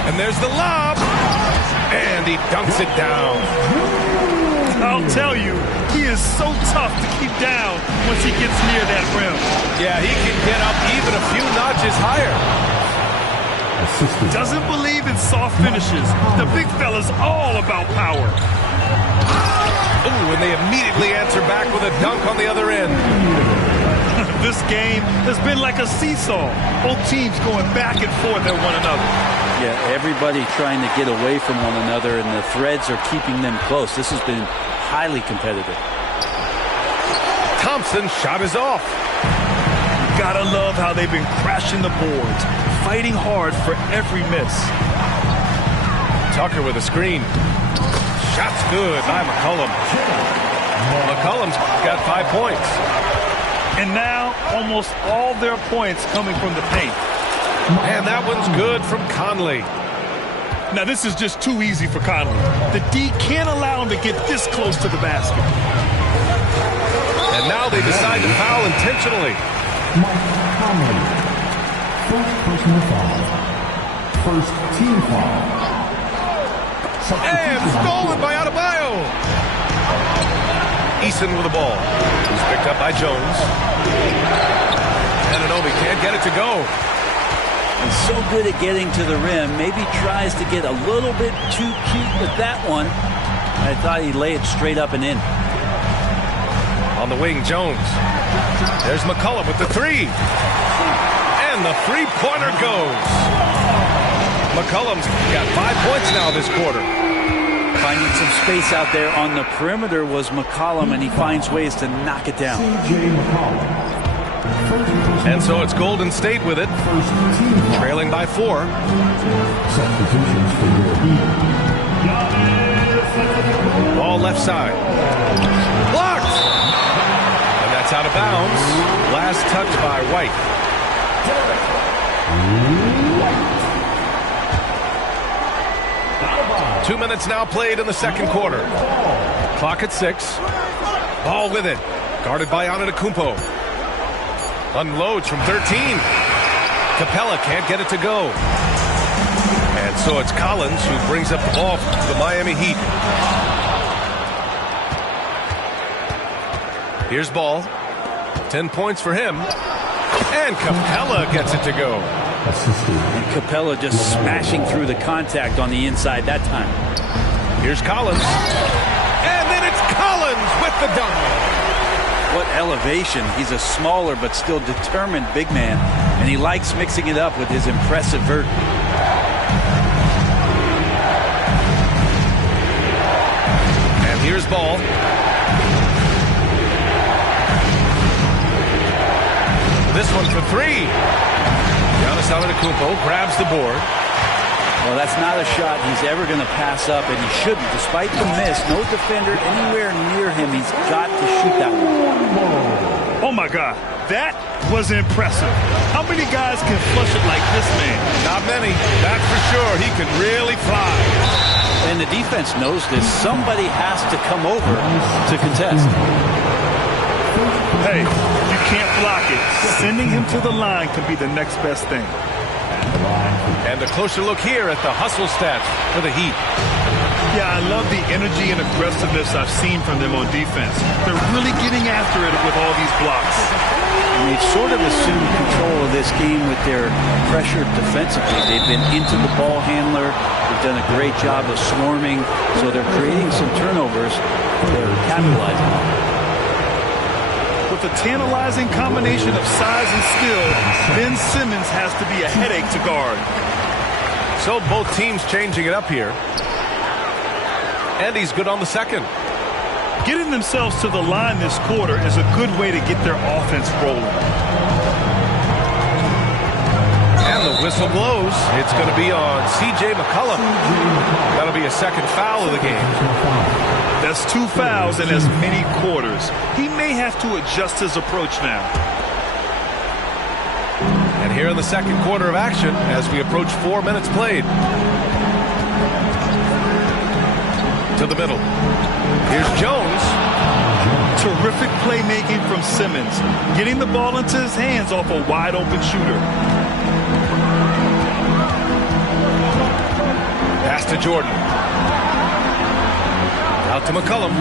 And there's the lob. And he dunks it down. I'll tell you, he is so tough to keep down once he gets near that rim. Yeah, he can get up even a few notches higher. Doesn't believe in soft finishes. The big fella's all about power. Ooh, and they immediately answer back with a dunk on the other end. This game has been like a seesaw. Both teams going back and forth at one another. Yeah, everybody trying to get away from one another, and the threads are keeping them close. This has been highly competitive. Thompson's shot is off. Gotta love how they've been crashing the boards, fighting hard for every miss. Tucker with a screen. Shot's good by McCollum. McCollum's got 5 points. And now almost all their points coming from the paint. And that one's good from Conley. Now, this is just too easy for Conley. The D can't allow him to get this close to the basket. And now they decide to foul intentionally. Mike Conley. First personal foul. First team foul. And stolen by Adebayo. Eason with the ball. He's picked up by Jones. Anunoby can't get it to go. He's so good at getting to the rim. Maybe tries to get a little bit too cute with that one. I thought he'd lay it straight up and in. On the wing, Jones. There's McCullough with the three. And the three-pointer goes. McCullum's got 5 points now this quarter. Finding some space out there on the perimeter was McCollum, and he finds ways to knock it down. And so it's Golden State with it, trailing by 4. Ball left side. Blocked! And that's out of bounds. Last touch by White. Two minutes now played in the second quarter. Clock at 6. Ball with it. Guarded by Antetokounmpo. Unloads from 13. Capella can't get it to go. And so it's Collins who brings up the ball for the Miami Heat. Here's Ball. 10 points for him. And Capella gets it to go. And Capella just smashing through the contact on the inside that time. Here's Collins. And then it's Collins with the dunk. What elevation. He's a smaller but still determined big man. And he likes mixing it up with his impressive vert. And here's Ball. This one for 3. Giannis Antetokounmpo grabs the board. Well, that's not a shot he's ever going to pass up, and he shouldn't. Despite the miss, no defender anywhere near him. He's got to shoot that one. Oh, my God. That was impressive. How many guys can flush it like this man? Not many. That's for sure. He can really fly. And the defense knows this. Somebody has to come over to contest. Hey, you can't block it. Sending him to the line can be the next best thing. And a closer look here at the hustle stats for the Heat. Yeah, I love the energy and aggressiveness I've seen from them on defense. They're really getting after it with all these blocks. And they've sort of assumed control of this game with their pressure defensively. They've been into the ball handler. They've done a great job of swarming. So they're creating some turnovers. They're capitalizing on it. With a tantalizing combination of size and skill, Ben Simmons has to be a headache to guard. So both teams changing it up here. And he's good on the second. Getting themselves to the line this quarter is a good way to get their offense rolling. And the whistle blows. It's going to be on C.J. McCollum. That'll be a second foul of the game. That's 2 fouls in as many quarters. He may have to adjust his approach now. And here in the second quarter of action, as we approach 4 minutes played. To the middle. Here's Jones. Terrific playmaking from Simmons. Getting the ball into his hands off a wide open shooter. Pass to Jordan. Out to McCollum.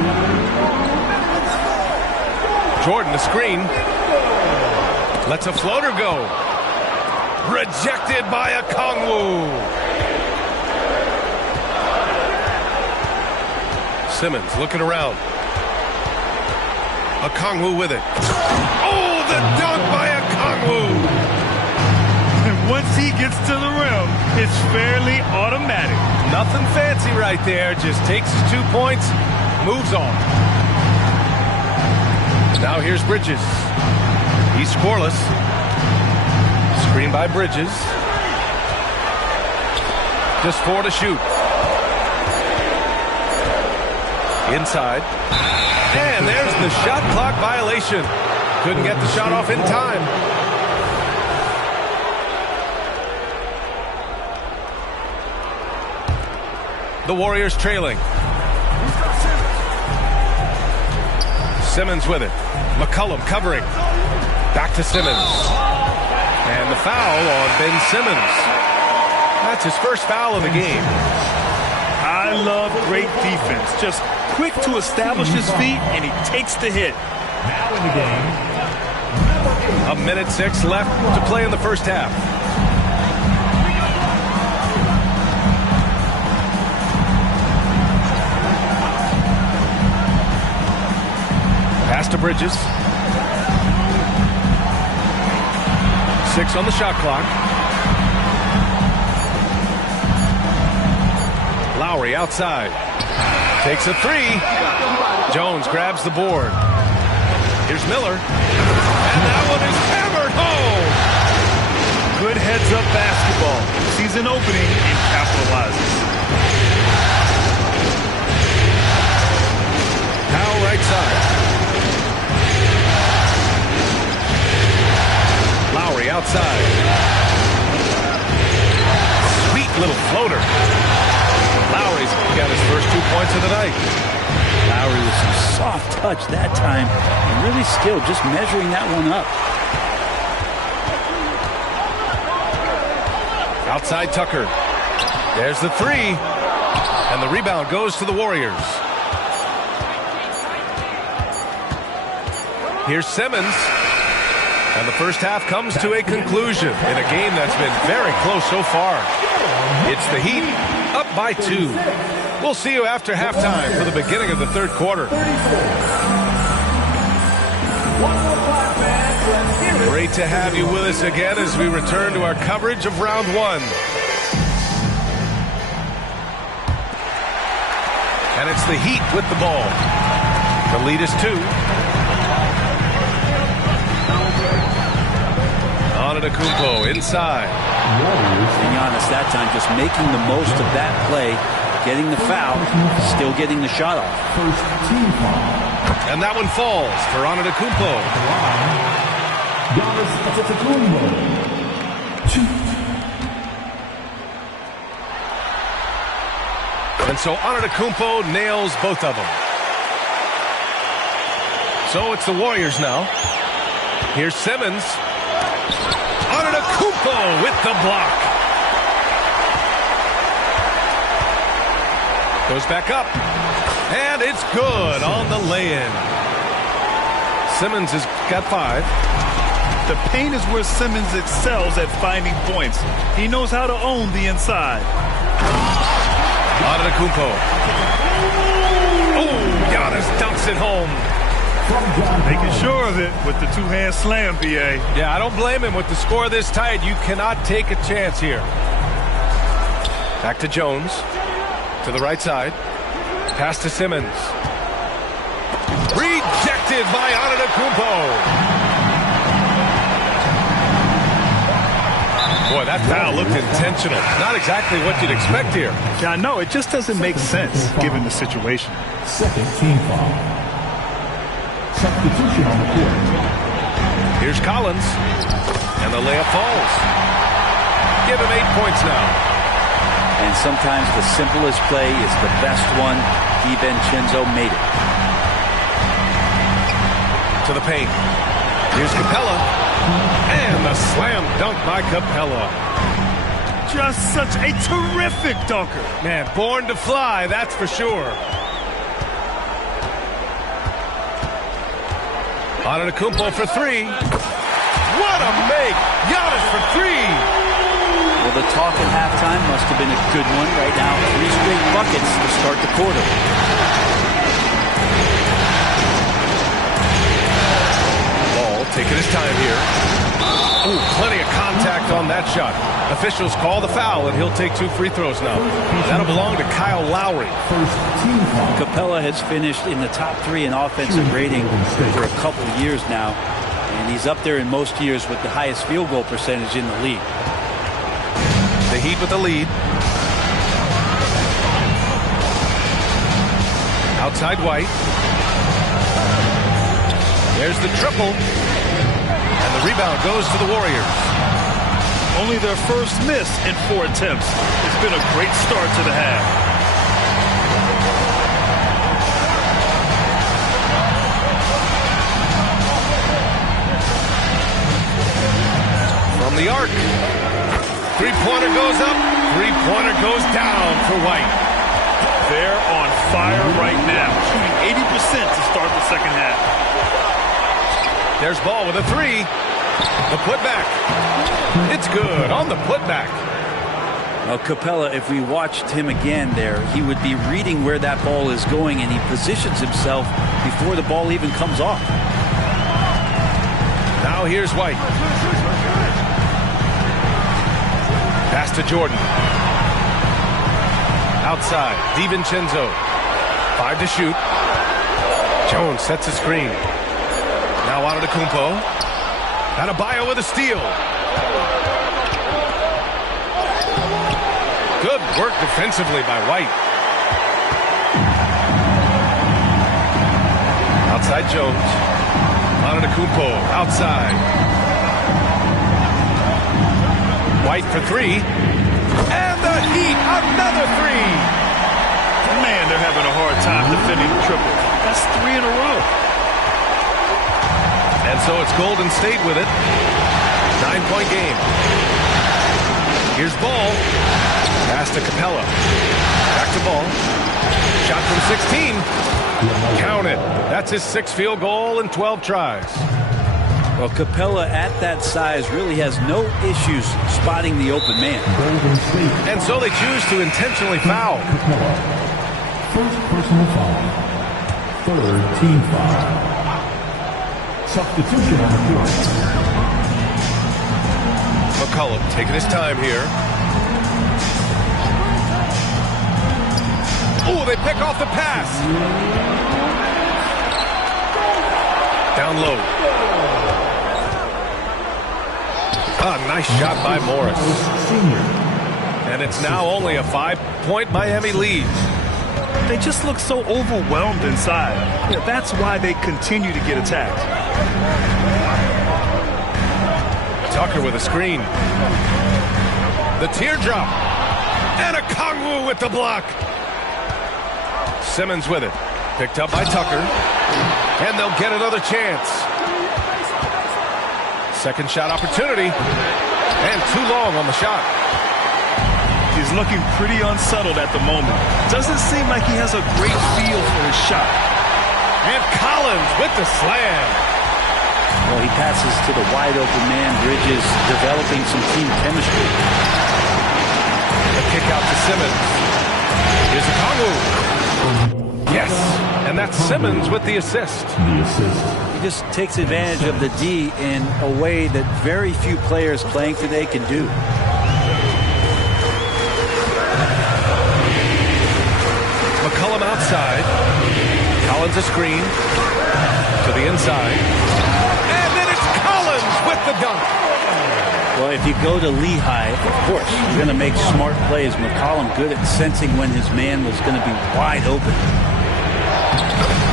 Jordan, the screen. Lets a floater go. Rejected by Okongwu. Simmons looking around. Okongwu with it. Oh, the dunk by Okongwu. And once he gets to the rim, it's fairly automatic. Nothing fancy right there. Just takes his 2 points, moves on. Now here's Bridges. He's scoreless. Screen by Bridges. Just 4 to shoot. Inside. And there's the shot clock violation. Couldn't get the shot off in time. The Warriors trailing. Simmons with it. McCollum covering. Back to Simmons. And the foul on Ben Simmons. That's his first foul of the game. I love great defense. Just quick to establish his feet, and he takes the hit. Now in the game. 1:06 left to play in the first half. Pass to Bridges. 6 on the shot clock. Lowry outside. Takes a 3. Jones grabs the board. Here's Miller. And that one is hammered home. Good heads-up basketball. Sees an opening and capitalizes. Powell right side. Lowry outside. Sweet little floater. Lowry's got his first 2 points of the night. Lowry with some soft touch that time. And really skilled, just measuring that one up. Outside Tucker. There's the 3. And the rebound goes to the Warriors. Here's Simmons. And the first half comes to a conclusion in a game that's been very close so far. It's the Heat up by 2. We'll see you after halftime for the beginning of the third quarter. Great to have you with us again as we return to our coverage of round 1. And it's the Heat with the ball. The lead is 2. Antetokounmpo inside. Being honest, that time just making the most of that play, getting the foul, still getting the shot off. First team foul. And that one falls for Antetokounmpo. Giannis Antetokounmpo. 2. And so Antetokounmpo nails both of them. So it's the Warriors now. Here's Simmons. Antetokounmpo with the block. Goes back up. And it's good on the lay-in. Simmons has got 5. The paint is where Simmons excels at finding points. He knows how to own the inside. Antetokounmpo. Oh, Giannis dunks it home. Making sure of it with the two-hand slam, BA. Yeah, I don't blame him. With the score this tight, you cannot take a chance here. Back to Jones. To the right side. Pass to Simmons. Rejected by Antetokounmpo. Boy, that foul looked intentional. Not exactly what you'd expect here. Yeah, I know. It just doesn't make sense given the situation. Second team foul. Substitution on the court. Here's Collins. And the layup falls. Give him 8 points now. And sometimes the simplest play is the best one. DiVincenzo made it. To the paint. Here's Capella. And the slam dunk by Capella. Just such a terrific dunker. Man, born to fly, that's for sure. Antetokounmpo for 3. What a make! Giannis for 3. Well, the talk at halftime must have been a good one. Right now, 3 straight buckets to start the quarter. Ball taking his time here. Ooh, plenty of contact on that shot. Officials call the foul, and he'll take 2 free throws now. That'll belong to Kyle Lowry. Capella has finished in the top 3 in offensive rating for a couple years now, and he's up there in most years with the highest field goal percentage in the league. The Heat with the lead. Outside White. There's the triple. And the rebound goes to the Warriors. Only their first miss in 4 attempts. It's been a great start to the half. is up. Three-pointer goes down for White. They're on fire right now, shooting 80% to start the second half. There's Ball with a three. The putback. It's good on the putback. Well, Capella, if we watched him again there, he would be reading where that ball is going, and he positions himself before the ball even comes off. Now here's White. Pass to Jordan. Outside, DiVincenzo. 5 to shoot. Jones sets a screen. Now out of the Kumpo. Adebayo with a steal. Good work defensively by White. Outside Jones. Antetokounmpo outside. White for three. And the Heat, another three. Man, they're having a hard time defending the triple. That's 3 in a row. And so it's Golden State with it. 9-point game. Here's Ball. Pass to Capella. Back to Ball. Shot from 16. Count it. That's his 6th field goal in 12 tries. Well, Capella at that size really has no issues spotting the open man. And so they choose to intentionally foul. First personal foul. Third team foul. Substitution on the court. McCollum taking his time here. Oh, they pick off the pass. Down low. Nice shot by Morris. And it's now only a 5-point Miami lead. They just look so overwhelmed inside. Yeah, that's why they continue to get attacked. Tucker with a screen. The teardrop. And a Kongwu with the block. Simmons with it. Picked up by Tucker. And they'll get another chance. Second shot opportunity. And too long on the shot. He's looking pretty unsettled at the moment. Doesn't seem like he has a great feel for his shot. And Collins with the slam. Well, he passes to the wide open man. Bridges developing some team chemistry. The kick out to Simmons. Here's a Kongwu. Yes, and that's Simmons with the assist. He just takes advantage of the D in a way that very few players playing today can do. McCollum outside. Collins a screen. To the inside. And then it's Collins with the dunk. Well, if you go to Lehigh, of course, you're going to make smart plays. McCollum good at sensing when his man was going to be wide open.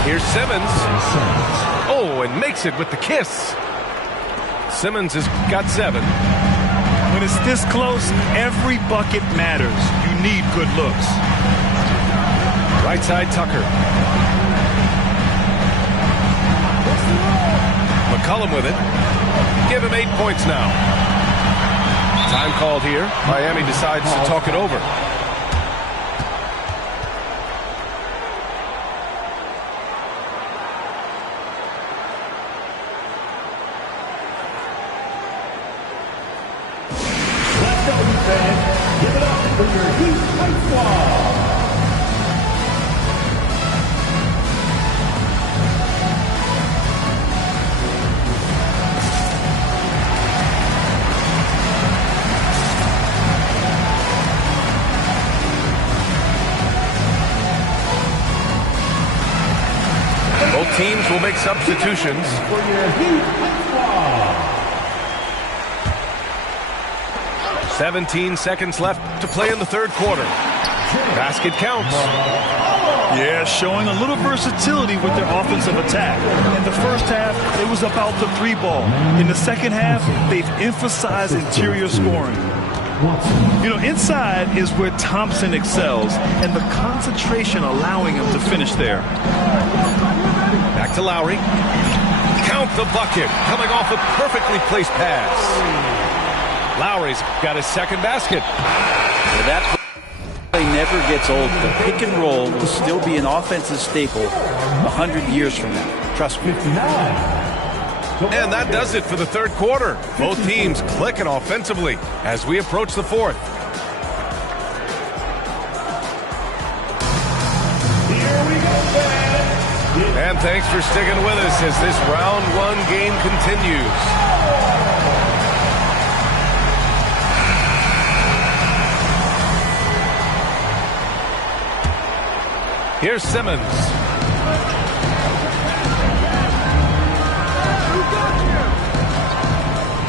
Here's Simmons. Oh, and makes it with the kiss. Simmons has got 7. When it's this close, every bucket matters. You need good looks. Right side Tucker. McCollum with it. Give him 8 points now. Time called here. Miami decides to talk it over. Give it up for your Heat White Squad. Both teams will make substitutions. For your Heat White Squad. 17 seconds left to play in the third quarter. Basket counts. Yeah, showing a little versatility with their offensive attack. In the first half, it was about the 3-ball. In the second half, they've emphasized interior scoring. You know, inside is where Thompson excels, and the concentration allowing him to finish there. Back to Lowry. Count the bucket. Coming off a perfectly placed pass. Lowry's got his second basket. That play never gets old. The pick and roll will still be an offensive staple 100 years from now. Trust me. And that does it for the third quarter. Both teams clicking offensively as we approach the fourth. And thanks for sticking with us as this round one game continues. Here's Simmons.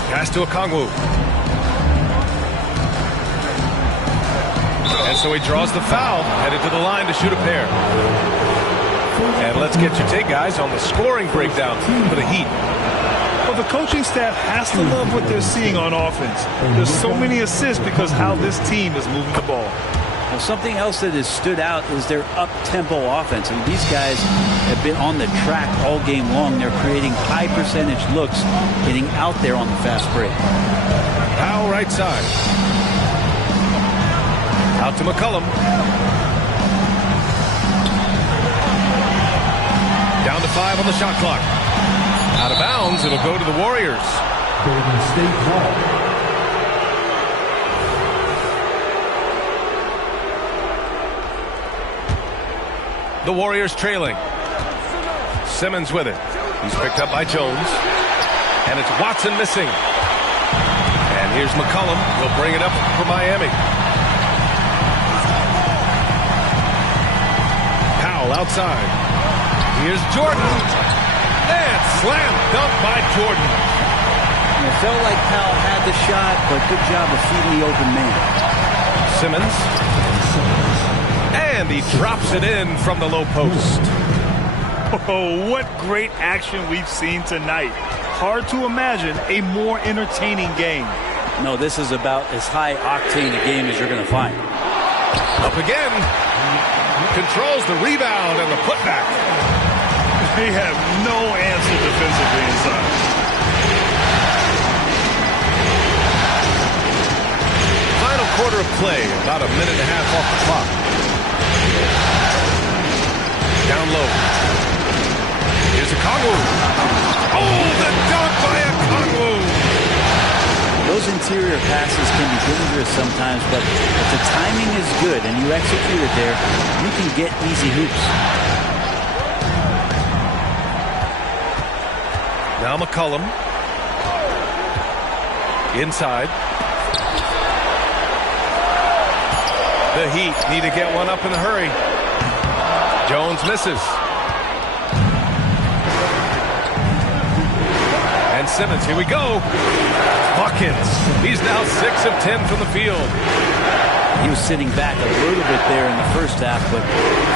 Pass to Okongwu. And so he draws the foul, headed to the line to shoot a pair. And let's get your take, guys, on the scoring breakdown for the Heat. Well, the coaching staff has to love what they're seeing on offense. There's so many assists because how this team is moving the ball. Well, something else that has stood out is their up-tempo offense. I mean, these guys have been on the track all game long. They're creating high-percentage looks, getting out there on the fast break. Powell right side. Out to McCollum. Down to 5 on the shot clock. Out of bounds, it'll go to the Warriors. Golden State ball. The Warriors trailing. Simmons with it. He's picked up by Jones. And it's Watson missing. And here's McCollum. He'll bring it up for Miami. Powell outside. Here's Jordan. And slam dunk by Jordan. It felt like Powell had the shot, but good job of feeding the open man. Simmons. And he drops it in from the low post. Oh, what great action we've seen tonight. Hard to imagine a more entertaining game. No, this is about as high-octane a game as you're going to find. Up again. Controls the rebound and the putback. They have no answer defensively inside. Final quarter of play, about a minute and a half off the clock. Down low. Here's Okongwu. Oh, the dunk by Okongwu. Those interior passes can be dangerous sometimes, but if the timing is good and you execute it there, you can get easy hoops. Now McCollum. Inside. The Heat need to get one up in a hurry. Jones misses. And Simmons, here we go. Buckets. He's now 6 of 10 from the field. He was sitting back a little bit there in the first half, but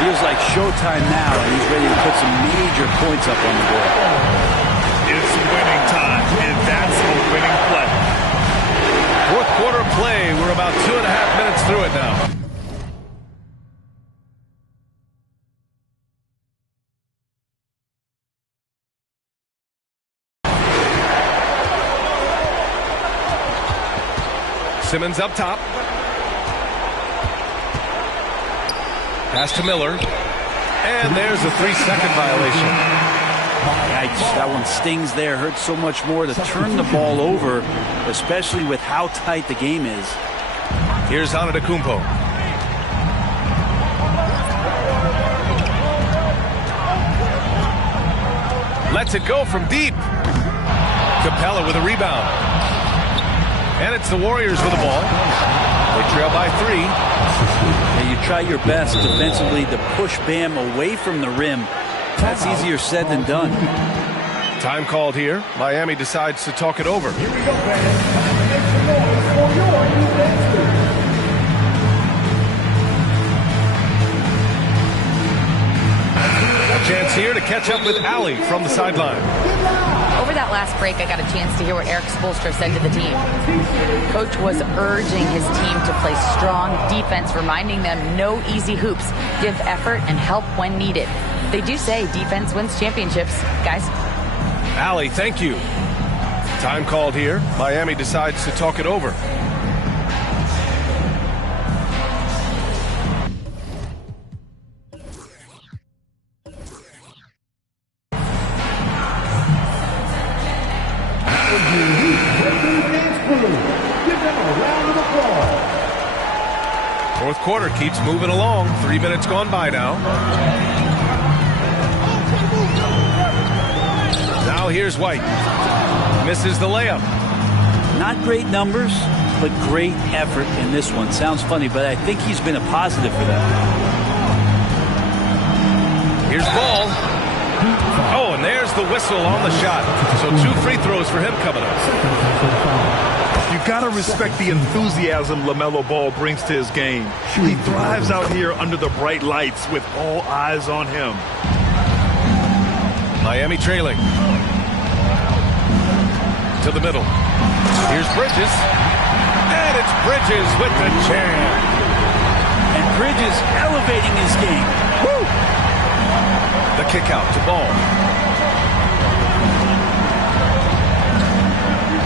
feels like showtime now, and he's ready to put some major points up on the board. It's winning time, and that's a winning play. Fourth quarter play. We're about 2.5 minutes through it now. Simmons up top. Pass to Miller. And there's a 3-second violation. Yikes, that one stings there. Hurts so much more to turn the ball over, especially with how tight the game is. Here's Antetokounmpo. Lets it go from deep. Capella with a rebound. And it's the Warriors with the ball. They trail by 3. And you try your best defensively to push Bam away from the rim. That's easier said than done. Time called here. Miami decides to talk it over. Here we go, fans. Make some noise for your new Gangster. A chance here to catch up with Allie from the sideline. Over that last break, I got a chance to hear what Eric Spoelstra said to the team. Coach was urging his team to play strong defense, reminding them no easy hoops, give effort and help when needed. They do say defense wins championships, guys. Allie, thank you. Time called here. Miami decides to talk it over. Fourth quarter keeps moving along. 3 minutes gone by now. Now here's White. Misses the layup. Not great numbers, but great effort in this one. Sounds funny, but I think he's been a positive for that. Here's Ball. Oh, and there's the whistle on the shot. So 2 free throws for him coming up. You got to respect the enthusiasm LaMelo Ball brings to his game. He thrives out here under the bright lights with all eyes on him. Miami trailing. To the middle. Here's Bridges. And it's Bridges with the jam. And Bridges elevating his game. Woo! The kick out to Ball.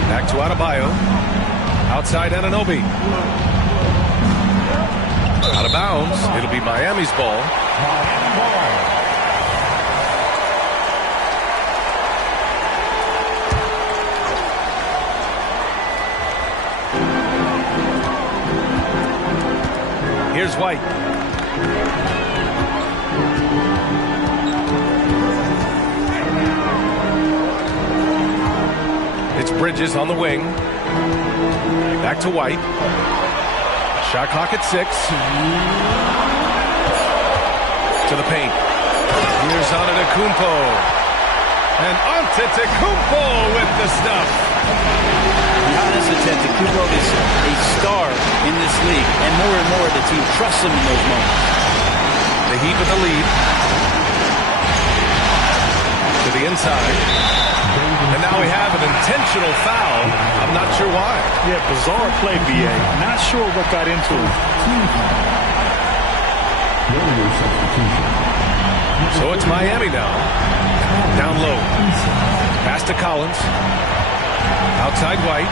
Back to Adebayo. Outside Anunoby. Out of bounds. It'll be Miami's ball. Here's White. It's Bridges on the wing. Back to White. Shot clock at 6. To the paint. Here's Antetokounmpo. And Antetokounmpo with the stuff. Giannis Antetokounmpo is a star in this league, and more the team trusts him in those moments. The Heat with the lead. To the inside. And now we have an intentional foul. I'm not sure why. Yeah, bizarre play, B.A. Not sure what got into it. So it's Miami now. Down low. Pass to Collins. Outside White.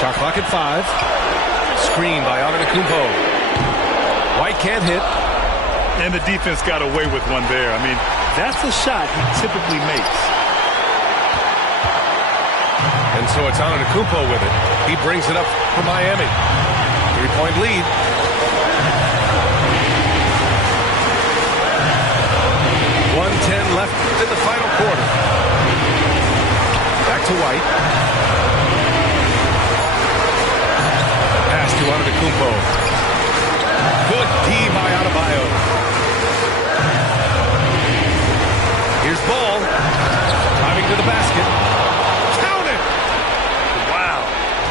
Shot clock at 5. Screen by Antetokounmpo. White can't hit. And the defense got away with one there. I mean, that's a shot he typically makes. And so it's Antetokounmpo with it. He brings it up for Miami. 3-point lead. .110 left in the final quarter. Back to White. Pass to Antetokounmpo. Good D by Adebayo. Here's Ball. Driving to the basket.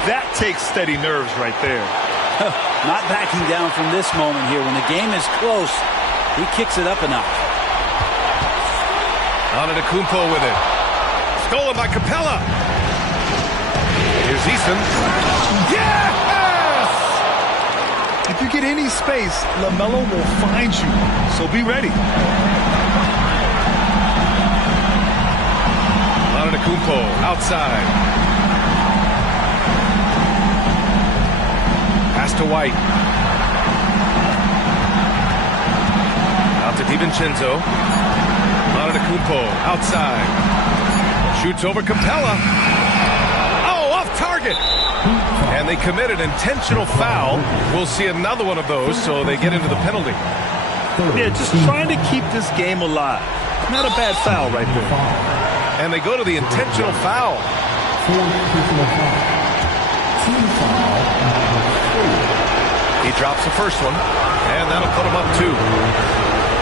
That takes steady nerves right there. Not backing down from this moment here. When the game is close, he kicks it up a notch. Antetokounmpo with it. Stolen by Capella. Here's Easton. Yes! If you get any space, LaMelo will find you. So be ready. Antetokounmpo outside. Pass to White. Out to DiVincenzo. Antetokounmpo outside. Shoots over Capella. Oh, off target. And they committed intentional foul. We'll see another one of those, so they get into the penalty. Yeah, just trying to keep this game alive. Not a bad foul right there. And they go to the intentional foul. He drops the first one, and that'll put him up 2.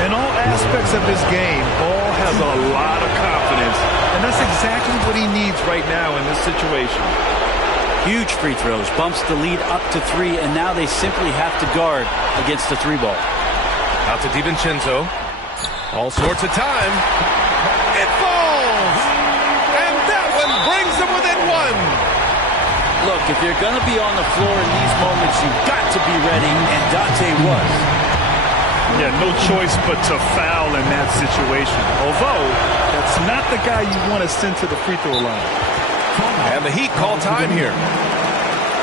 In all aspects of this game, Ball has a lot of confidence, and that's exactly what he needs right now in this situation. Huge free throws, bumps the lead up to 3, and now they simply have to guard against the 3 ball. Out to DiVincenzo. All sorts of time. It falls! And that one brings them within 1. Look, if you're going to be on the floor in these moments, you've got to be ready, and Dante was. Yeah, no choice but to foul in that situation. Although, that's not the guy you want to send to the free throw line. And the Heat call time here.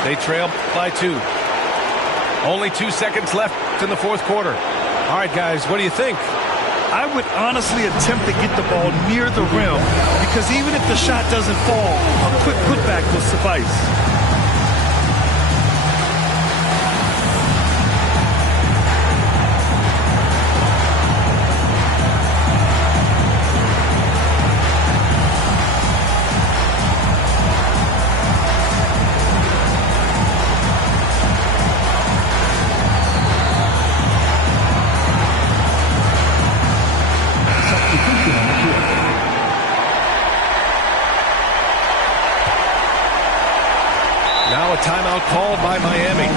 They trail by 2. Only 2 seconds left in the fourth quarter. All right, guys, what do you think? I would honestly attempt to get the ball near the rim because even if the shot doesn't fall, a quick putback will suffice. Now a timeout called by Miami.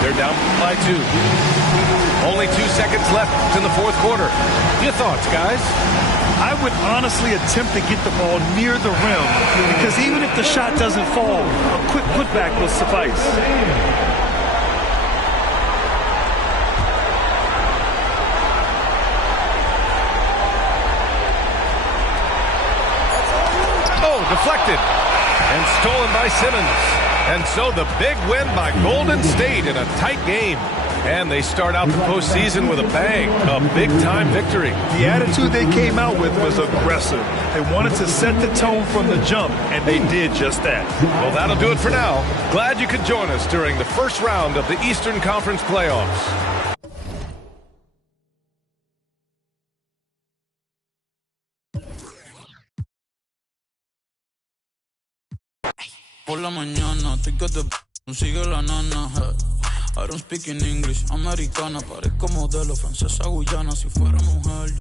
They're down by 2. Only 2 seconds left in the fourth quarter. Your thoughts, guys? I would honestly attempt to get the ball near the rim because even if the shot doesn't fall, a quick putback will suffice. Oh, deflected. And stolen by Simmons. And so the big win by Golden State in a tight game. And they start out the postseason with a bang. A big-time victory. The attitude they came out with was aggressive. They wanted to set the tone from the jump, and they did just that. Well, that'll do it for now. Glad you could join us during the first round of the Eastern Conference Playoffs. Por la mañana, ticket de sigue la nana. I don't speak in English, americana, parezco modelo, francesa, guyana, si fuera mujer.